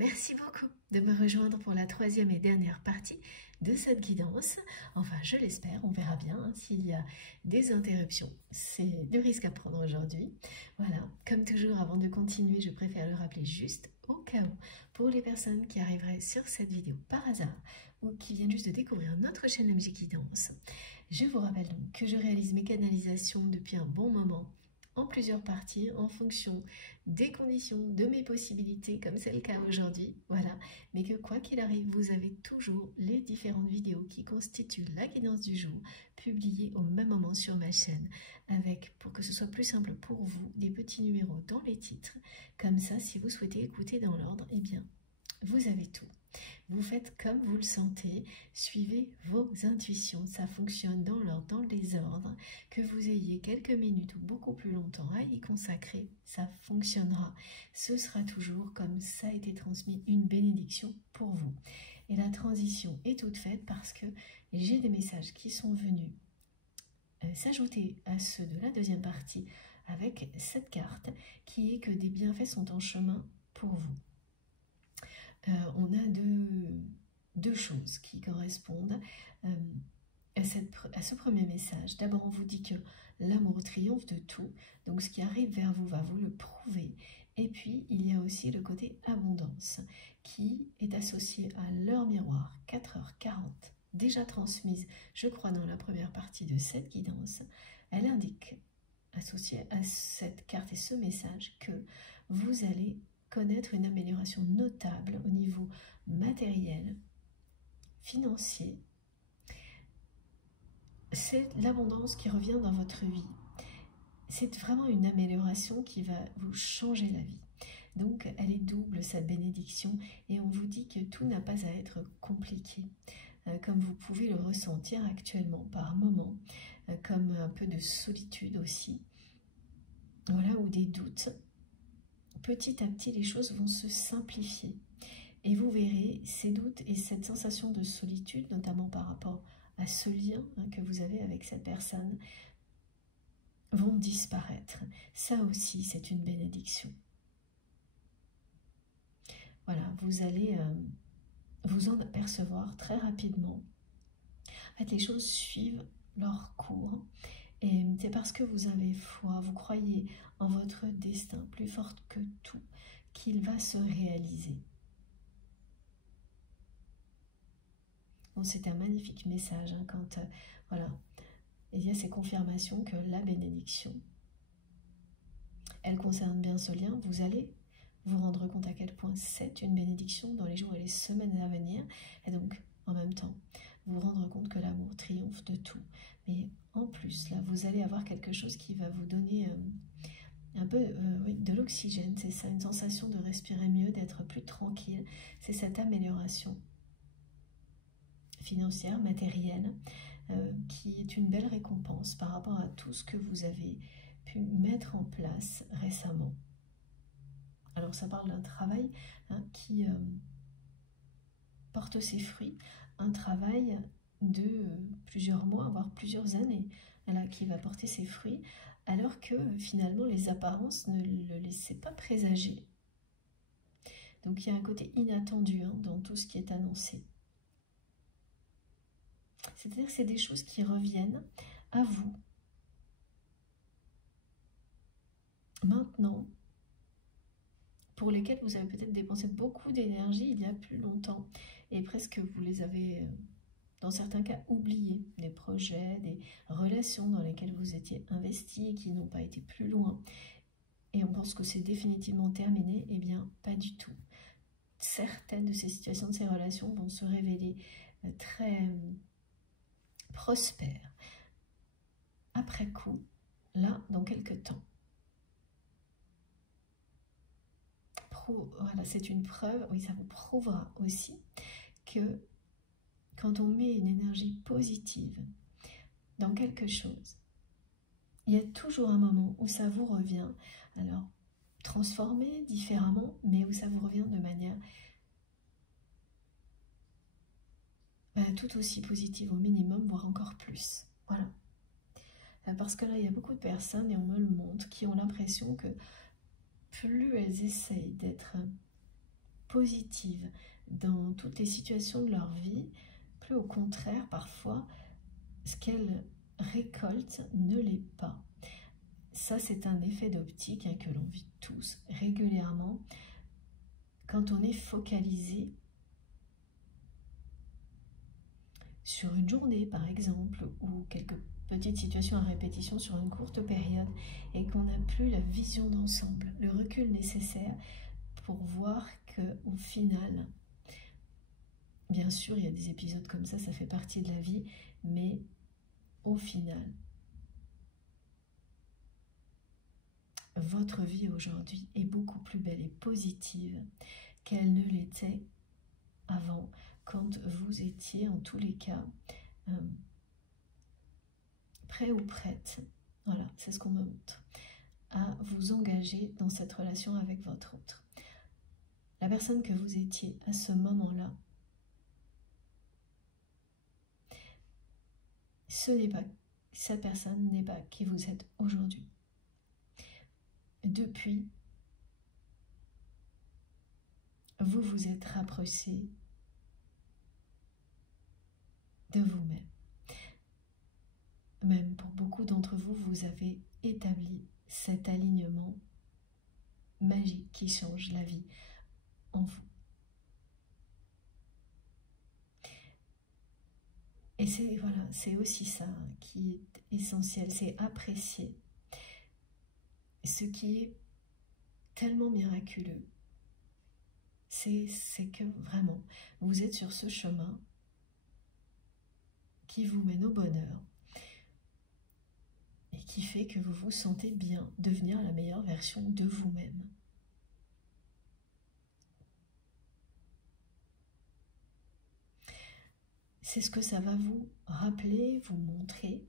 Merci beaucoup de me rejoindre pour la troisième et dernière partie de cette guidance. Enfin, je l'espère, on verra bien hein, s'il y a des interruptions. C'est le risque à prendre aujourd'hui. Voilà, comme toujours, avant de continuer, je préfère le rappeler juste au cas où, pour les personnes qui arriveraient sur cette vidéo par hasard ou qui viennent juste de découvrir notre chaîne MG Guidance. Je vous rappelle donc que je réalise mes canalisations depuis un bon moment, en plusieurs parties en fonction des conditions, de mes possibilités, comme c'est le cas aujourd'hui, voilà, mais que quoi qu'il arrive, vous avez toujours les différentes vidéos qui constituent la guidance du jour, publiées au même moment sur ma chaîne, avec, pour que ce soit plus simple pour vous, des petits numéros dans les titres, comme ça, si vous souhaitez écouter dans l'ordre, eh bien, vous avez tout. Vous faites comme vous le sentez, suivez vos intuitions, ça fonctionne dans l'ordre, dans le désordre, que vous ayez quelques minutes ou beaucoup plus longtemps à y consacrer, ça fonctionnera. Ce sera toujours comme ça a été transmis, une bénédiction pour vous. Et la transition est toute faite parce que j'ai des messages qui sont venus s'ajouter à ceux de la deuxième partie avec cette carte qui est que des bienfaits sont en chemin pour vous. On a deux choses qui correspondent à ce premier message. D'abord, on vous dit que l'amour triomphe de tout, donc ce qui arrive vers vous va vous le prouver. Et puis, il y a aussi le côté abondance, qui est associé à l'heure miroir, 4h40, déjà transmise, je crois, dans la première partie de cette guidance. Elle indique, associée à cette carte et ce message, que vous allez connaître une amélioration notable au niveau matériel, financier. C'est l'abondance qui revient dans votre vie. C'est vraiment une amélioration qui va vous changer la vie. Donc, elle est double, cette bénédiction, et on vous dit que tout n'a pas à être compliqué, comme vous pouvez le ressentir actuellement par moments, comme un peu de solitude aussi, voilà, ou des doutes. Petit à petit, les choses vont se simplifier. Et vous verrez, ces doutes et cette sensation de solitude, notamment par rapport à ce lien que vous avez avec cette personne, vont disparaître. Ça aussi, c'est une bénédiction. Voilà, vous allez vous en apercevoir très rapidement. En fait, les choses suivent leur cours. Et c'est parce que vous avez foi, vous croyez en votre destin plus fort que tout, qu'il va se réaliser. Bon, c'est un magnifique message hein, quand voilà, il y a ces confirmations que la bénédiction, elle concerne bien ce lien. Vous allez vous rendre compte à quel point c'est une bénédiction dans les jours et les semaines à venir. Et donc, en même temps, vous rendre compte que l'amour triomphe de tout. Mais en plus, là, vous allez avoir quelque chose qui va vous donner un peu oui, de l'oxygène. C'est ça, une sensation de respirer mieux, d'être plus tranquille. C'est cette amélioration financière, matérielle, qui est une belle récompense par rapport à tout ce que vous avez pu mettre en place récemment. Alors ça parle d'un travail hein, qui porte ses fruits, un travail de plusieurs mois, voire plusieurs années, là, qui va porter ses fruits, alors que finalement les apparences ne le laissaient pas présager. Donc il y a un côté inattendu hein, dans tout ce qui est annoncé. C'est-à-dire que c'est des choses qui reviennent à vous. Maintenant, pour lesquelles vous avez peut-être dépensé beaucoup d'énergie il y a plus longtemps, et presque vous les avez, dans certains cas, oubliés. Des projets, des relations dans lesquelles vous étiez investi et qui n'ont pas été plus loin. Et on pense que c'est définitivement terminé. Eh bien, pas du tout. Certaines de ces situations, de ces relations vont se révéler très prospères. Après coup, là, dans quelques temps. Voilà, c'est une preuve, oui, ça vous prouvera aussi que quand on met une énergie positive dans quelque chose, il y a toujours un moment où ça vous revient, alors transformé différemment, mais où ça vous revient de manière tout aussi positive au minimum, voire encore plus. Voilà. Parce que là, il y a beaucoup de personnes, et on me le montre, qui ont l'impression que plus elles essayent d'être positives dans toutes les situations de leur vie, plus au contraire, parfois, ce qu'elles récoltent ne l'est pas. Ça, c'est un effet d'optique hein, que l'on vit tous régulièrement quand on est focalisé sur une journée, par exemple, ou quelques petites situations à répétition sur une courte période et qu'on n'a plus la vision d'ensemble, le recul nécessaire pour voir qu'au final, bien sûr, il y a des épisodes comme ça fait partie de la vie, mais au final, votre vie aujourd'hui est beaucoup plus belle et positive qu'elle ne l'était avant, quand vous étiez en tous les cas prêt ou prête, voilà, c'est ce qu'on me montre, à vous engager dans cette relation avec votre autre. La personne que vous étiez à ce moment-là, cette personne n'est pas qui vous êtes aujourd'hui. Depuis, vous vous êtes rapproché de vous-même. Même pour beaucoup d'entre vous, vous avez établi cet alignement magique qui change la vie en vous. Et c'est aussi ça qui est essentiel, c'est apprécier ce qui est tellement miraculeux. C'est que vraiment, vous êtes sur ce chemin qui vous mène au bonheur et qui fait que vous vous sentez bien devenir la meilleure version de vous-même. C'est ce que ça va vous rappeler, vous montrer.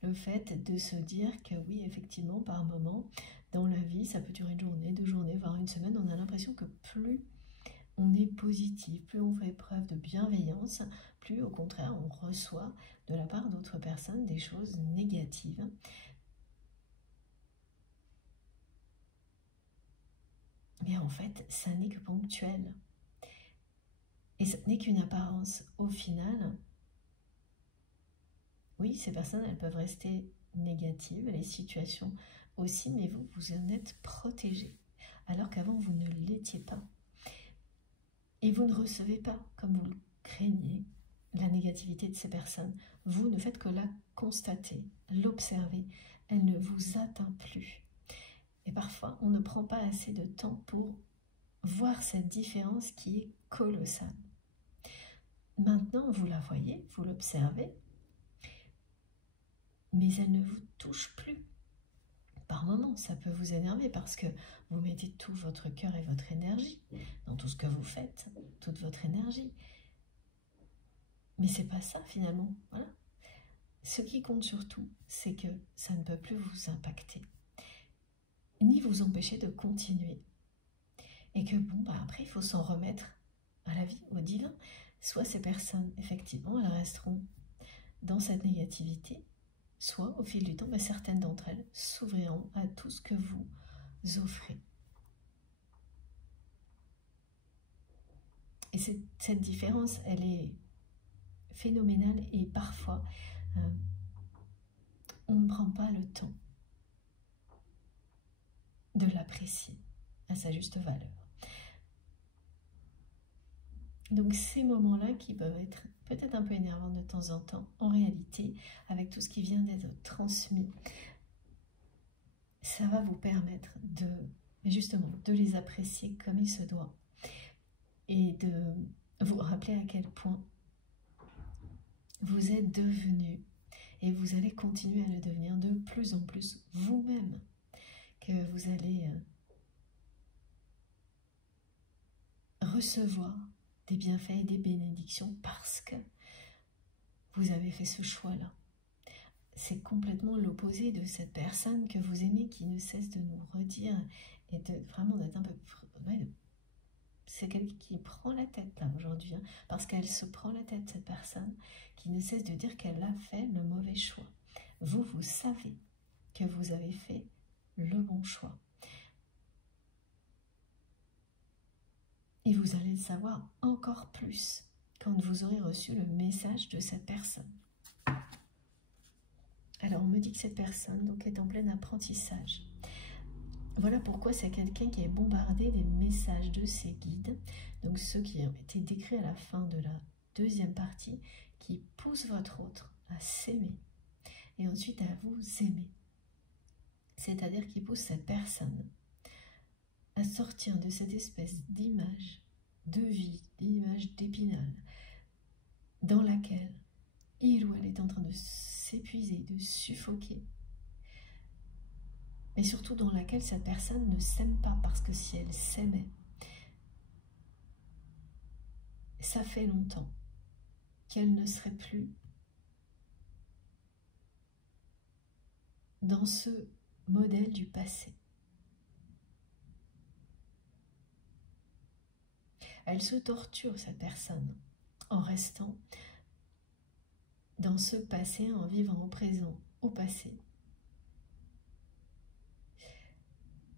Le fait de se dire que oui, effectivement, par moment, dans la vie, ça peut durer une journée, 2 journées, voire une semaine, on a l'impression que plus on est positif, plus on fait preuve de bienveillance, plus au contraire, on reçoit de la part d'autres personnes des choses négatives. Mais en fait, ça n'est que ponctuel. Et ça n'est qu'une apparence. Au final, oui, ces personnes, elles peuvent rester négatives, les situations aussi, mais vous en êtes protégé. Alors qu'avant, vous ne l'étiez pas. Et vous ne recevez pas, comme vous le craignez, la négativité de ces personnes. Vous ne faites que la constater, l'observer. Elle ne vous atteint plus. Et parfois, on ne prend pas assez de temps pour voir cette différence qui est colossale. Maintenant, vous la voyez, vous l'observez, mais elle ne vous touche plus. Par moments, ça peut vous énerver parce que vous mettez tout votre cœur et votre énergie dans tout ce que vous faites, toute votre énergie. Mais c'est pas ça finalement. Voilà. Ce qui compte surtout, c'est que ça ne peut plus vous impacter, ni vous empêcher de continuer. Et que bon, après, il faut s'en remettre à la vie, au divin. Soit ces personnes, effectivement, elles resteront dans cette négativité, soit au fil du temps, certaines d'entre elles s'ouvriront à tout ce que vous offrez. Et cette différence, elle est phénoménale et parfois, on ne prend pas le temps de l'apprécier à sa juste valeur. Donc ces moments-là qui peuvent être peut-être un peu énervants de temps en temps, en réalité, avec tout ce qui vient d'être transmis, ça va vous permettre justement de les apprécier comme il se doit et de vous rappeler à quel point vous êtes devenu et vous allez continuer à le devenir de plus en plus vous-même, que vous allez recevoir des bienfaits et des bénédictions parce que vous avez fait ce choix-là. C'est complètement l'opposé de cette personne que vous aimez qui ne cesse de nous redire et vraiment d'être un peu... Ouais, c'est quelqu'un qui prend la tête là aujourd'hui, hein, parce qu'elle se prend la tête, cette personne, qui ne cesse de dire qu'elle a fait le mauvais choix. Vous savez que vous avez fait le bon choix. Et vous allez le savoir encore plus quand vous aurez reçu le message de cette personne. Alors on me dit que cette personne donc, est en plein apprentissage. Voilà pourquoi c'est quelqu'un qui est bombardé des messages de ses guides, donc ceux qui ont été décrits à la fin de la deuxième partie, qui poussent votre autre à s'aimer et ensuite à vous aimer. C'est-à-dire qui poussent cette personne à sortir de cette espèce d'image de vie, d'image d'épinal, dans laquelle il ou elle est en train de s'épuiser, de suffoquer, mais surtout dans laquelle cette personne ne s'aime pas, parce que si elle s'aimait, ça fait longtemps qu'elle ne serait plus dans ce modèle du passé. Elle se torture, cette personne, en restant dans ce passé, en vivant au présent, au passé.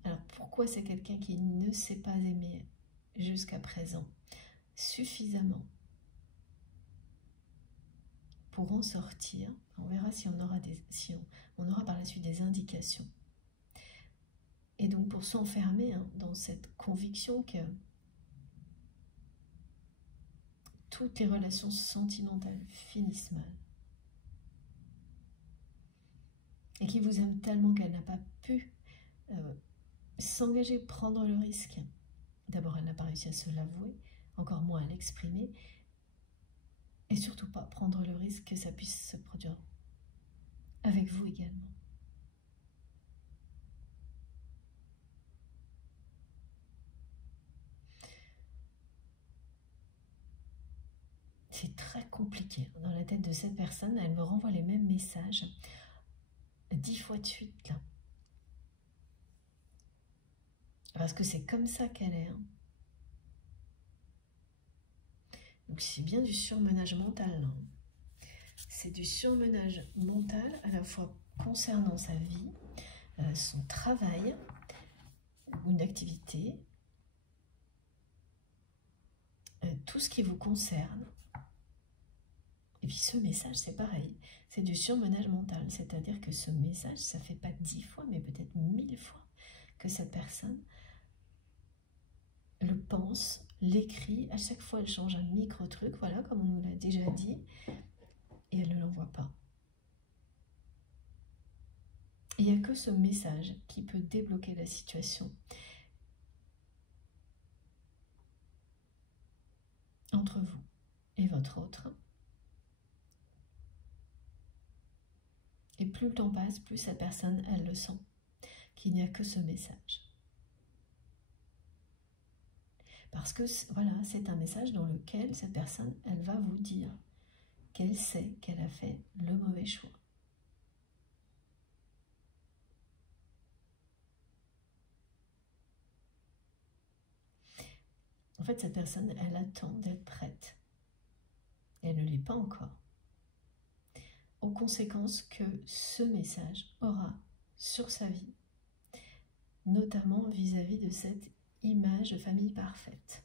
Alors pourquoi c'est quelqu'un qui ne s'est pas aimé jusqu'à présent suffisamment pour en sortir? On verra si on aura par la suite des indications. Et donc pour s'enfermer dans cette conviction que toutes les relations sentimentales finissent mal. Et qui vous aime tellement qu'elle n'a pas pu s'engager, prendre le risque. D'abord, elle n'a pas réussi à se l'avouer, encore moins à l'exprimer, et surtout pas prendre le risque que ça puisse se produire avec vous également. C'est très compliqué. Dans la tête de cette personne, elle me renvoie les mêmes messages 10 fois de suite, là. Parce que c'est comme ça qu'elle est. Donc c'est bien du surmenage mental. C'est du surmenage mental à la fois concernant sa vie, son travail, ou une activité, tout ce qui vous concerne. Et puis ce message, c'est pareil, c'est du surmenage mental, c'est-à-dire que ce message, ça fait pas 10 fois, mais peut-être 1000 fois que cette personne le pense, l'écrit, à chaque fois elle change un micro-truc, voilà, comme on nous l'a déjà dit, et elle ne l'envoie pas. Il n'y a que ce message qui peut débloquer la situation entre vous et votre autre. Et plus le temps passe, plus cette personne, elle le sent, qu'il n'y a que ce message. Parce que, voilà, c'est un message dans lequel cette personne, elle va vous dire qu'elle sait qu'elle a fait le mauvais choix. En fait, cette personne, elle attend d'être prête. Et elle ne l'est pas encore. Aux conséquences que ce message aura sur sa vie, notamment vis-à-vis de cette image de famille parfaite.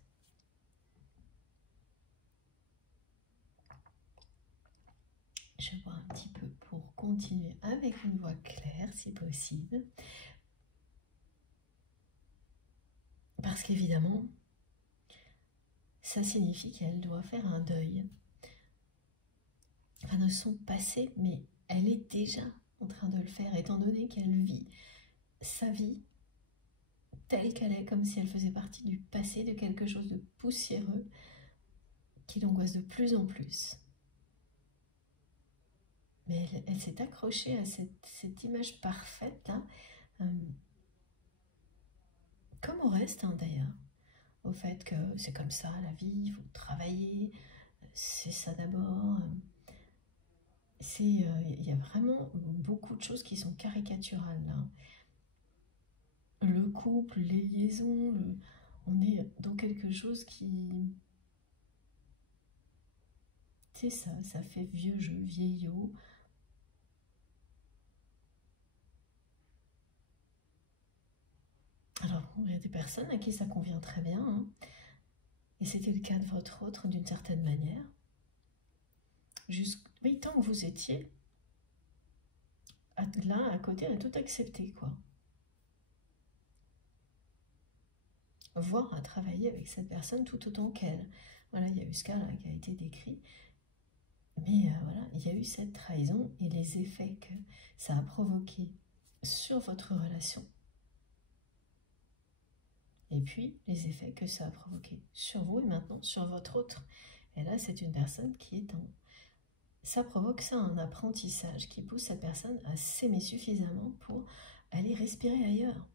Je vais voir un petit peu pour continuer avec une voix claire, si possible. Parce qu'évidemment, ça signifie qu'elle doit faire un deuil. Enfin, de son passé, mais elle est déjà en train de le faire, étant donné qu'elle vit sa vie telle qu'elle est, comme si elle faisait partie du passé, de quelque chose de poussiéreux, qui l'angoisse de plus en plus. Mais elle s'est accrochée à cette image parfaite-là, comme au reste d'ailleurs, au fait que c'est comme ça la vie, il faut travailler, c'est ça d'abord. Il y a vraiment beaucoup de choses qui sont caricaturales là. Le couple, les liaisons, on est dans quelque chose qui... C'est ça, ça fait vieux jeu, vieillot. il y a des personnes à qui ça convient très bien, hein. Et c'était le cas de votre autre d'une certaine manière. Oui, tant que vous étiez là, à côté, à tout accepter, quoi. Voir à travailler avec cette personne tout autant qu'elle. Voilà, il y a eu ce cas-là qui a été décrit. Mais voilà, il y a eu cette trahison et les effets que ça a provoqué sur votre relation. Et puis, les effets que ça a provoqué sur vous et maintenant sur votre autre. Et là, c'est une personne qui est en... Ça provoque ça, un apprentissage qui pousse cette personne à s'aimer suffisamment pour aller respirer ailleurs.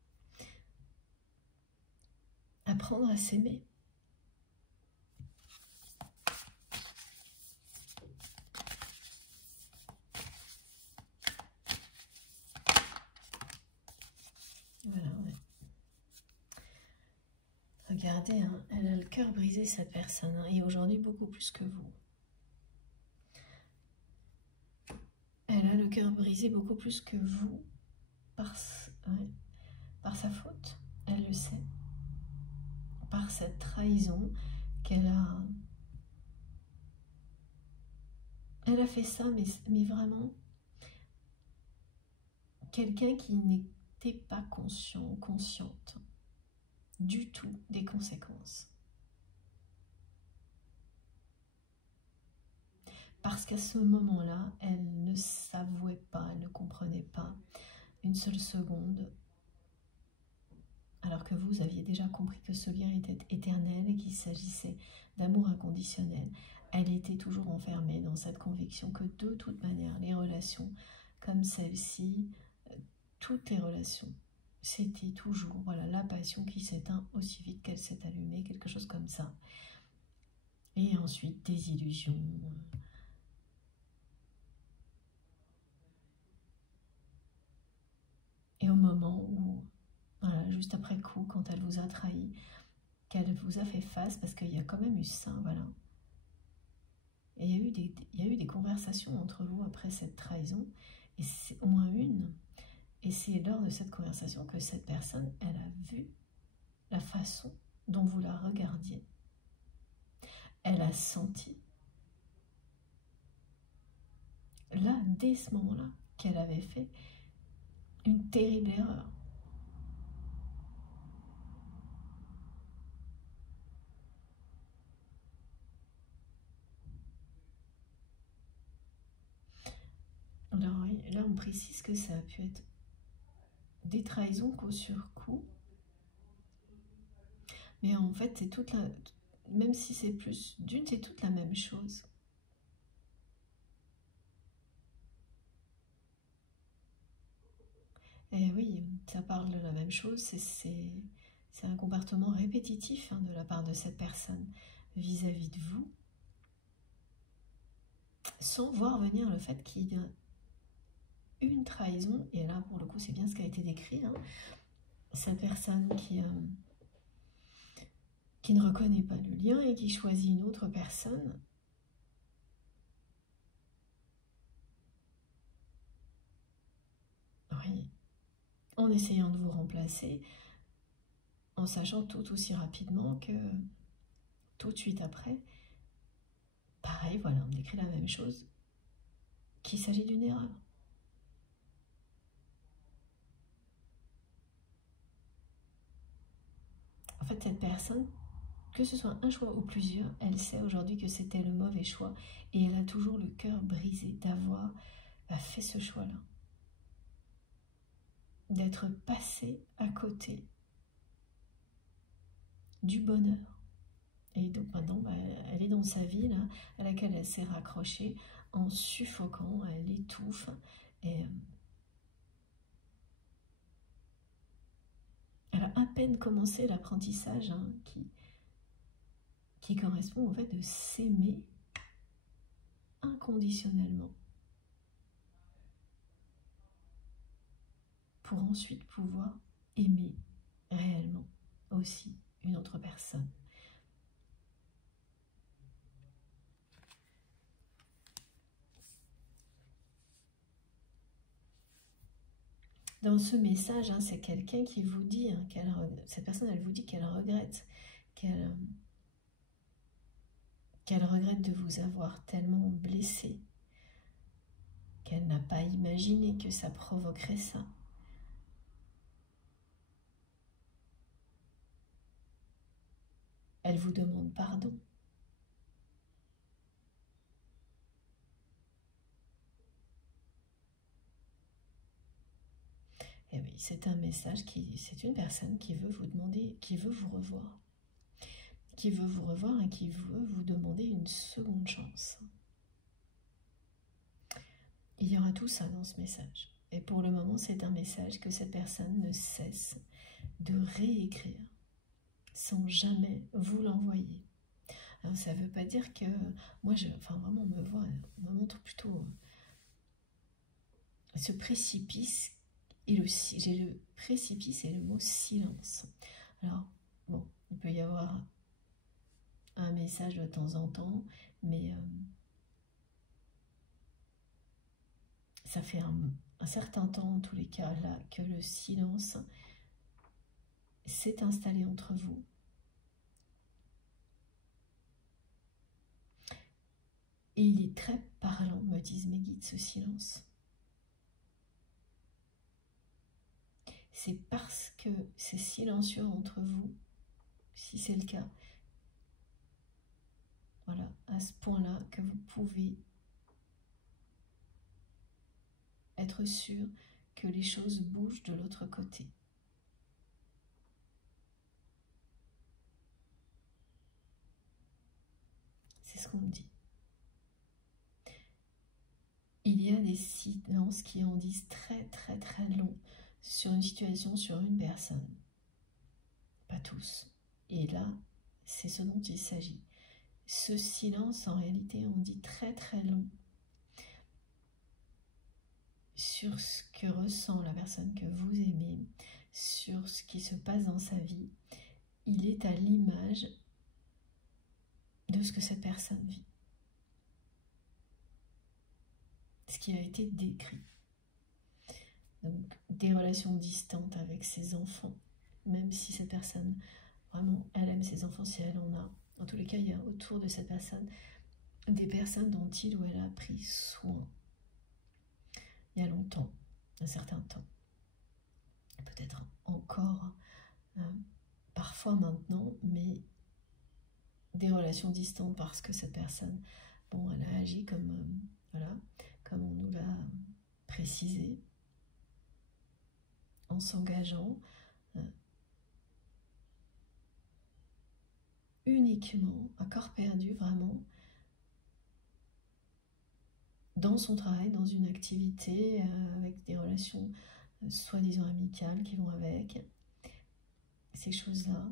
Apprendre à s'aimer. Voilà, ouais. Regardez, hein, elle a le cœur brisé, cette personne, hein, et aujourd'hui beaucoup plus que vous. Elle a le cœur brisé beaucoup plus que vous par sa faute, elle le sait. Par cette trahison qu'elle a... Elle a fait ça, mais vraiment, quelqu'un qui n'était pas conscient, consciente du tout des conséquences. Parce qu'à ce moment-là, elle ne s'avouait pas, elle ne comprenait pas une seule seconde, alors que vous aviez déjà compris que ce lien était éternel et qu'il s'agissait d'amour inconditionnel. Elle était toujours enfermée dans cette conviction que de toute manière, les relations comme celle-ci, toutes les relations, c'était toujours voilà, la passion qui s'éteint aussi vite qu'elle s'est allumée, quelque chose comme ça. Et ensuite, des illusions. Et au moment où, voilà, juste après coup, quand elle vous a trahi, qu'elle vous a fait face, parce qu'il y a quand même eu ça, voilà. Et il y a eu des conversations entre vous après cette trahison, et c'est au moins une. Et c'est lors de cette conversation que cette personne, elle a vu la façon dont vous la regardiez. Elle a senti, là, dès ce moment-là, qu'elle avait fait une terrible erreur. Alors oui, là, on précise que ça a pu être des trahisons coup sur coup. Mais en fait, c'est toute la... Même si c'est plus d'une, c'est toute la même chose. Et oui, ça parle de la même chose, c'est un comportement répétitif, hein, de la part de cette personne vis-à-vis de vous, sans voir venir le fait qu'il y a une trahison, et là pour le coup c'est bien ce qui a été décrit, hein, cette personne qui ne reconnaît pas le lien et qui choisit une autre personne. Oui, en essayant de vous remplacer, en sachant tout aussi rapidement que tout de suite après, pareil, voilà, on décrit la même chose, qu'il s'agit d'une erreur. En fait, cette personne, que ce soit un choix ou plusieurs, elle sait aujourd'hui que c'était le mauvais choix et elle a toujours le cœur brisé d'avoir fait ce choix-là. D'être passée à côté du bonheur. Et donc maintenant, elle est dans sa vie là, à laquelle elle s'est raccrochée en suffoquant, elle étouffe. Et elle a à peine commencé l'apprentissage, hein, qui correspond au fait de s'aimer inconditionnellement. Pour ensuite pouvoir aimer réellement aussi une autre personne. Dans dans ce message, hein, c'est quelqu'un qui vous dit, hein, cette personne, elle vous dit qu'elle regrette, qu'elle regrette de vous avoir tellement blessé, qu'elle n'a pas imaginé que ça provoquerait ça. Elle vous demande pardon. Et oui, c'est un message c'est une personne qui veut vous demander, qui veut vous revoir. Qui veut vous revoir et qui veut vous demander une seconde chance. Il y aura tout ça dans ce message. Et pour le moment, c'est un message que cette personne ne cesse de réécrire sans jamais vous l'envoyer. Alors ça ne veut pas dire que... Moi, vraiment, on me montre plutôt ce précipice. J'ai le précipice et le mot silence. Alors, bon, il peut y avoir un message de temps en temps, mais ça fait un certain temps, en tous les cas, là, que le silence s'est installé entre vous. Et il est très parlant, me disent mes guides, ce silence. C'est parce que c'est silencieux entre vous, si c'est le cas, voilà, à ce point-là, que vous pouvez être sûr que les choses bougent de l'autre côté. C'est ce qu'on me dit. Il y a des silences qui en disent très très très long sur une situation, sur une personne. Pas tous. Et là, c'est ce dont il s'agit. Ce silence, en réalité, on dit très très long sur ce que ressent la personne que vous aimez, sur ce qui se passe dans sa vie. Il est à l'image de ce que cette personne vit. Ce qui a été décrit. Donc, des relations distantes avec ses enfants, même si cette personne, vraiment, elle aime ses enfants, si elle en a. En tous les cas, il y a autour de cette personne des personnes dont il ou elle a pris soin. Il y a longtemps, un certain temps. Peut-être encore, parfois maintenant, mais des relations distantes parce que cette personne, bon, elle a agi comme, voilà, comme on nous l'a précisé, en s'engageant uniquement à corps perdu, vraiment, dans son travail, dans une activité, avec des relations soi-disant amicales qui vont avec, ces choses-là.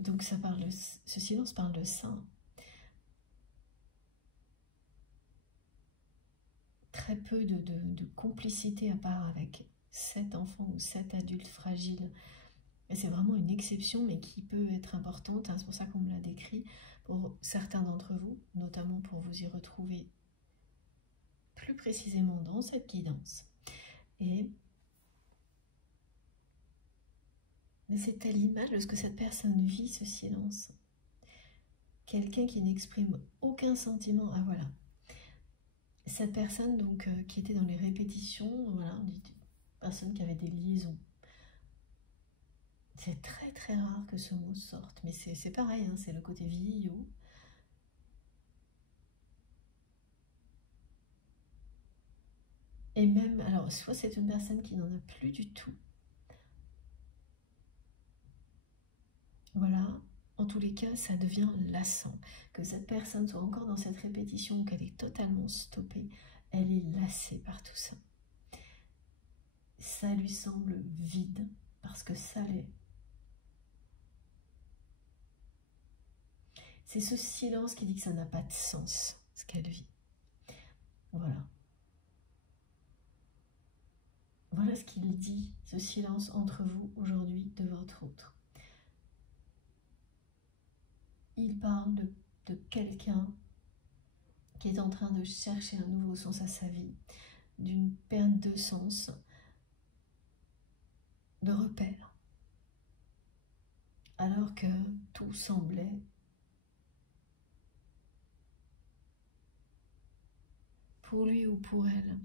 Donc ça parle ce silence parle de ça. Très peu de complicité à part avec cet enfant ou cet adulte fragile. Et c'est vraiment une exception, mais qui peut être importante. C'est pour ça qu'on me l'a décrit pour certains d'entre vous, notamment pour vous y retrouver plus précisément dans cette guidance. Mais c'est à l'image de ce que cette personne vit, ce silence. Quelqu'un qui n'exprime aucun sentiment. Ah voilà. Cette personne donc qui était dans les répétitions, voilà, on dit personne qui avait des liaisons. C'est très très rare que ce mot sorte, mais c'est pareil, hein, c'est le côté vieillot. Et même, alors, soit c'est une personne qui n'en a plus du tout. Voilà, en tous les cas, ça devient lassant. Que cette personne soit encore dans cette répétition ou qu'elle est totalement stoppée, elle est lassée par tout ça. Ça lui semble vide, parce que ça l'est. C'est ce silence qui dit que ça n'a pas de sens, ce qu'elle vit. Voilà. Voilà ce qu'il dit, ce silence entre vous aujourd'hui de votre autre. Il parle de quelqu'un qui est en train de chercher un nouveau sens à sa vie, d'une perte de sens, de repère, alors que tout semblait pour lui ou pour elle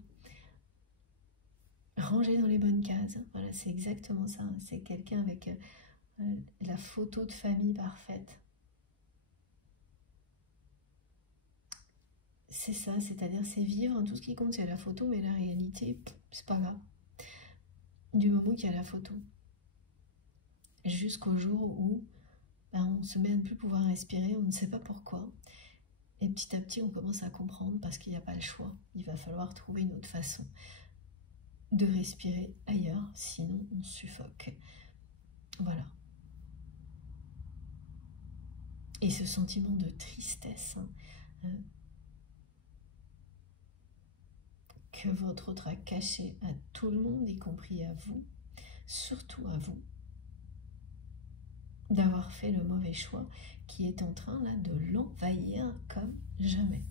rangé dans les bonnes cases. Voilà, c'est exactement ça. C'est quelqu'un avec la photo de famille parfaite. C'est ça, c'est-à-dire c'est vivre, tout ce qui compte c'est la photo, mais la réalité, c'est pas grave. Du moment qu'il y a la photo. Jusqu'au jour où on se met à ne plus pouvoir respirer, on ne sait pas pourquoi. Et petit à petit, on commence à comprendre parce qu'il n'y a pas le choix. Il va falloir trouver une autre façon de respirer ailleurs, sinon on suffoque. Voilà. Et ce sentiment de tristesse que votre autre a caché à tout le monde, y compris à vous, surtout à vous, d'avoir fait le mauvais choix qui est en train là de l'envahir comme jamais.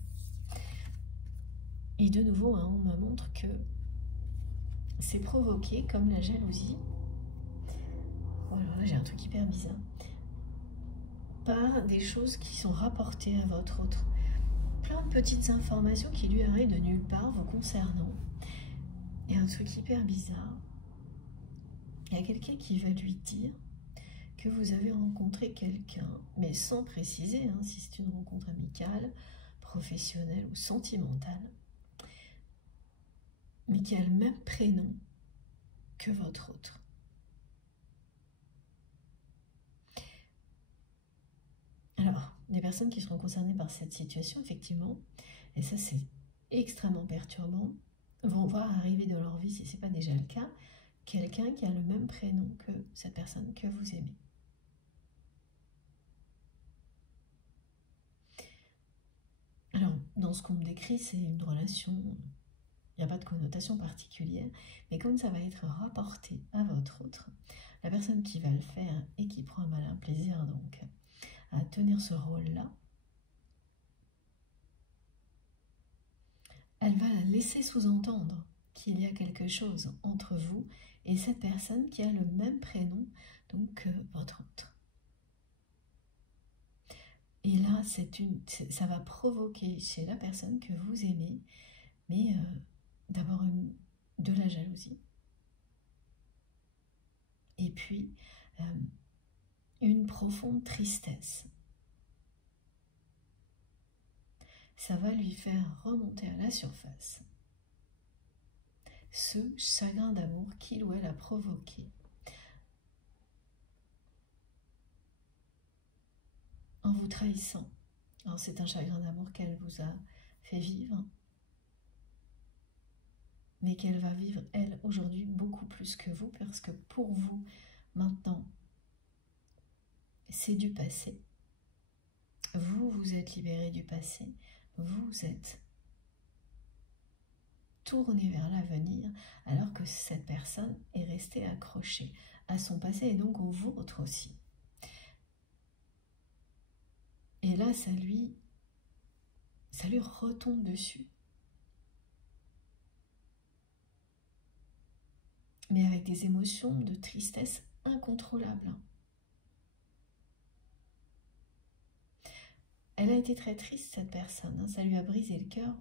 Et de nouveau, on me montre que c'est provoqué comme la jalousie. Voilà, là j'ai un truc hyper bizarre. Par des choses qui sont rapportées à votre autre. Plein de petites informations qui lui arrivent de nulle part vous concernant. Et un truc hyper bizarre. Il y a quelqu'un qui va lui dire que vous avez rencontré quelqu'un, mais sans préciser si c'est une rencontre amicale, professionnelle ou sentimentale, mais qui a le même prénom que votre autre. Alors, les personnes qui seront concernées par cette situation, effectivement, et ça c'est extrêmement perturbant, vont voir arriver dans leur vie, si ce n'est pas déjà le cas, quelqu'un qui a le même prénom que cette personne que vous aimez. Alors, dans ce qu'on me décrit, c'est une relation, il n'y a pas de connotation particulière, mais comme ça va être rapporté à votre autre, la personne qui va le faire et qui prend un malin plaisir donc à tenir ce rôle-là, elle va laisser sous-entendre qu'il y a quelque chose entre vous et cette personne qui a le même prénom donc que votre autre. Et là, ça va provoquer chez la personne que vous aimez, mais d'abord de la jalousie. Et puis, une profonde tristesse. Ça va lui faire remonter à la surface ce chagrin d'amour qu'il ou elle a provoqué en vous trahissant. Alors c'est un chagrin d'amour qu'elle vous a fait vivre, mais qu'elle va vivre, elle, aujourd'hui, beaucoup plus que vous, parce que pour vous, maintenant, c'est du passé. Vous, vous êtes libéré du passé. Vous êtes tourné vers l'avenir, alors que cette personne est restée accrochée à son passé, et donc au vôtre aussi. Et là, ça lui retombe dessus. Mais avec des émotions de tristesse incontrôlables. Elle a été très triste, cette personne, ça lui a brisé le cœur.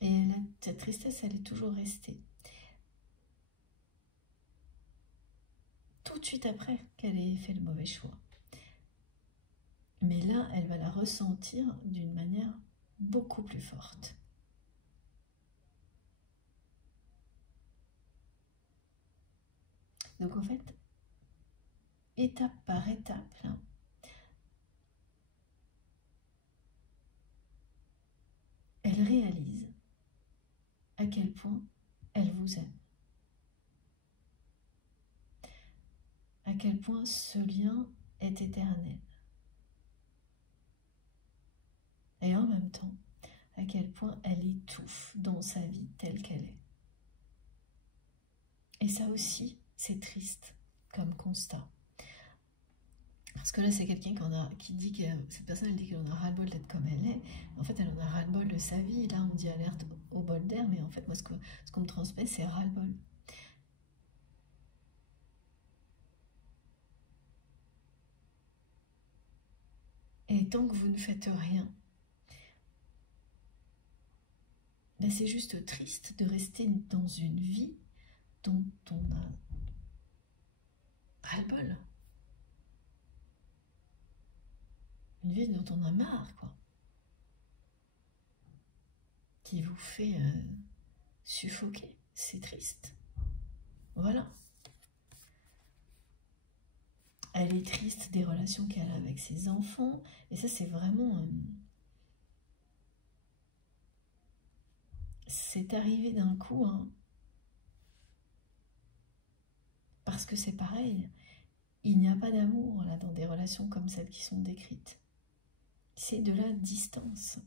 Et cette tristesse, elle est toujours restée. Tout de suite après qu'elle ait fait le mauvais choix. Mais là, elle va la ressentir d'une manière beaucoup plus forte. Donc en fait, étape par étape, là, elle réalise à quel point elle vous aime. À quel point ce lien est éternel. Et en même temps, à quel point elle étouffe dans sa vie telle qu'elle est. Et ça aussi, c'est triste comme constat. Parce que là, c'est quelqu'un qui dit que cette personne, elle dit qu'elle en a ras-le-bol d'être comme elle est. En fait, elle en a ras-le-bol de sa vie. Là, on dit alerte au bol d'air, mais en fait, moi, ce qu'on me transmet, c'est ras-le-bol. Et tant que vous ne faites rien, ben c'est juste triste de rester dans une vie dont on a ras-le-bol. Une vie dont on a marre, quoi. Qui vous fait suffoquer. C'est triste. Voilà. Elle est triste des relations qu'elle a avec ses enfants. Et ça, c'est vraiment... c'est arrivé d'un coup, hein. Parce que c'est pareil. Il n'y a pas d'amour, là, dans des relations comme celles qui sont décrites. C'est de la distance.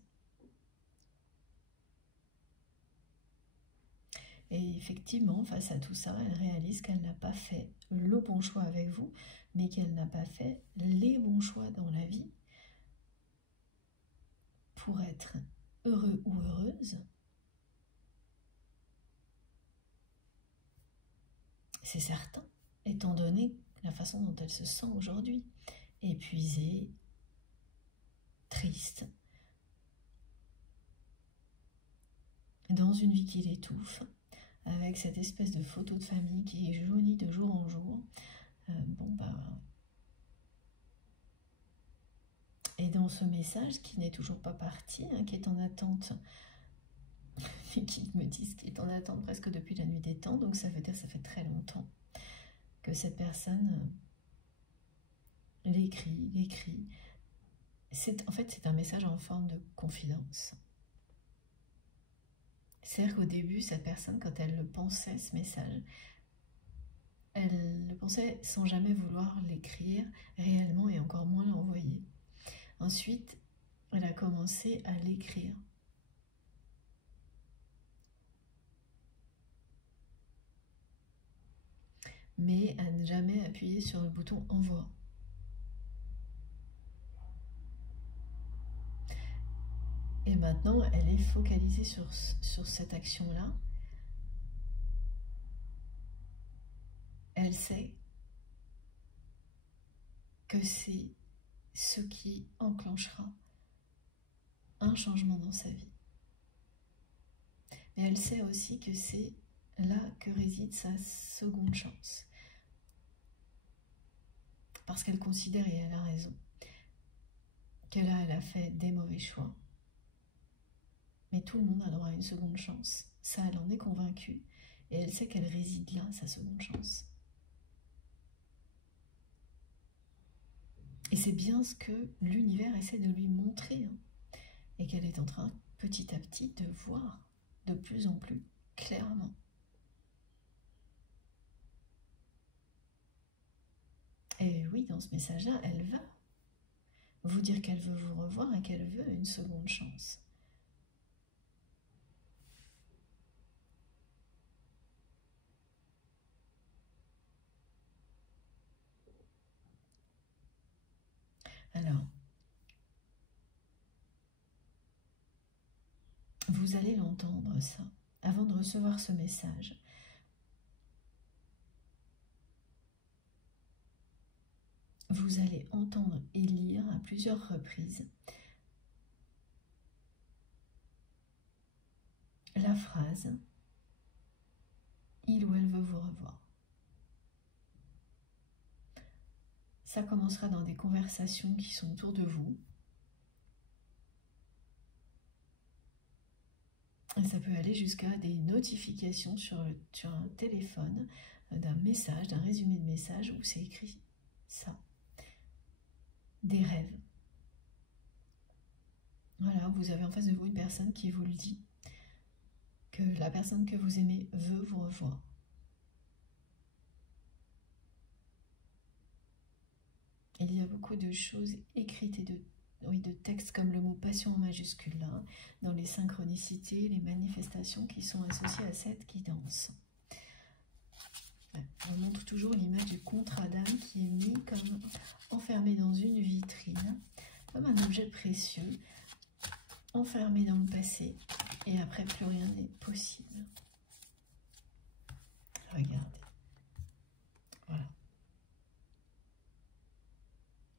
Et effectivement, face à tout ça, elle réalise qu'elle n'a pas fait le bon choix avec vous, mais qu'elle n'a pas fait les bons choix dans la vie pour être heureux ou heureuse. C'est certain, étant donné la façon dont elle se sent aujourd'hui, épuisée, triste, dans une vie qui l'étouffe, avec cette espèce de photo de famille qui est jaunie de jour en jour. Et dans ce message qui n'est toujours pas parti, hein, qui est en attente, et qui me disent qu'il est en attente presque depuis la nuit des temps, donc ça veut dire que ça fait très longtemps que cette personne l'écrit. En fait, c'est un message en forme de confidence. C'est-à-dire qu'au début, cette personne, quand elle le pensait, ce message, elle le pensait sans jamais vouloir l'écrire réellement et encore moins l'envoyer. Ensuite, elle a commencé à l'écrire. Mais à ne jamais appuyer sur le bouton envoi. Et maintenant, elle est focalisée sur cette action-là. Elle sait que c'est ce qui enclenchera un changement dans sa vie. Mais elle sait aussi que c'est là que réside sa seconde chance. Parce qu'elle considère, et elle a raison, que là, elle a fait des mauvais choix. Mais tout le monde a droit à une seconde chance. Ça, elle en est convaincue. Et elle sait qu'elle réside là, sa seconde chance. Et c'est bien ce que l'univers essaie de lui montrer. Hein, et qu'elle est en train, petit à petit, de voir de plus en plus clairement. Et oui, dans ce message-là, elle va vous dire qu'elle veut vous revoir et qu'elle veut une seconde chance. Alors, vous allez l'entendre, ça, avant de recevoir ce message. Vous allez entendre et lire à plusieurs reprises la phrase « Il ou elle veut vous revoir ». Ça commencera dans des conversations qui sont autour de vous. Et ça peut aller jusqu'à des notifications sur un téléphone, d'un message, d'un résumé de message où c'est écrit ça. Des rêves. Voilà, vous avez en face de vous une personne qui vous le dit, que la personne que vous aimez veut vous revoir. Il y a beaucoup de choses écrites et de textes comme le mot passion en majuscule là, dans les synchronicités, les manifestations qui sont associées à cette guidance. On montre toujours l'image du contrat d'âme qui est mis comme enfermé dans une vitrine, comme un objet précieux, enfermé dans le passé, et après plus rien n'est possible. Regardez. Voilà.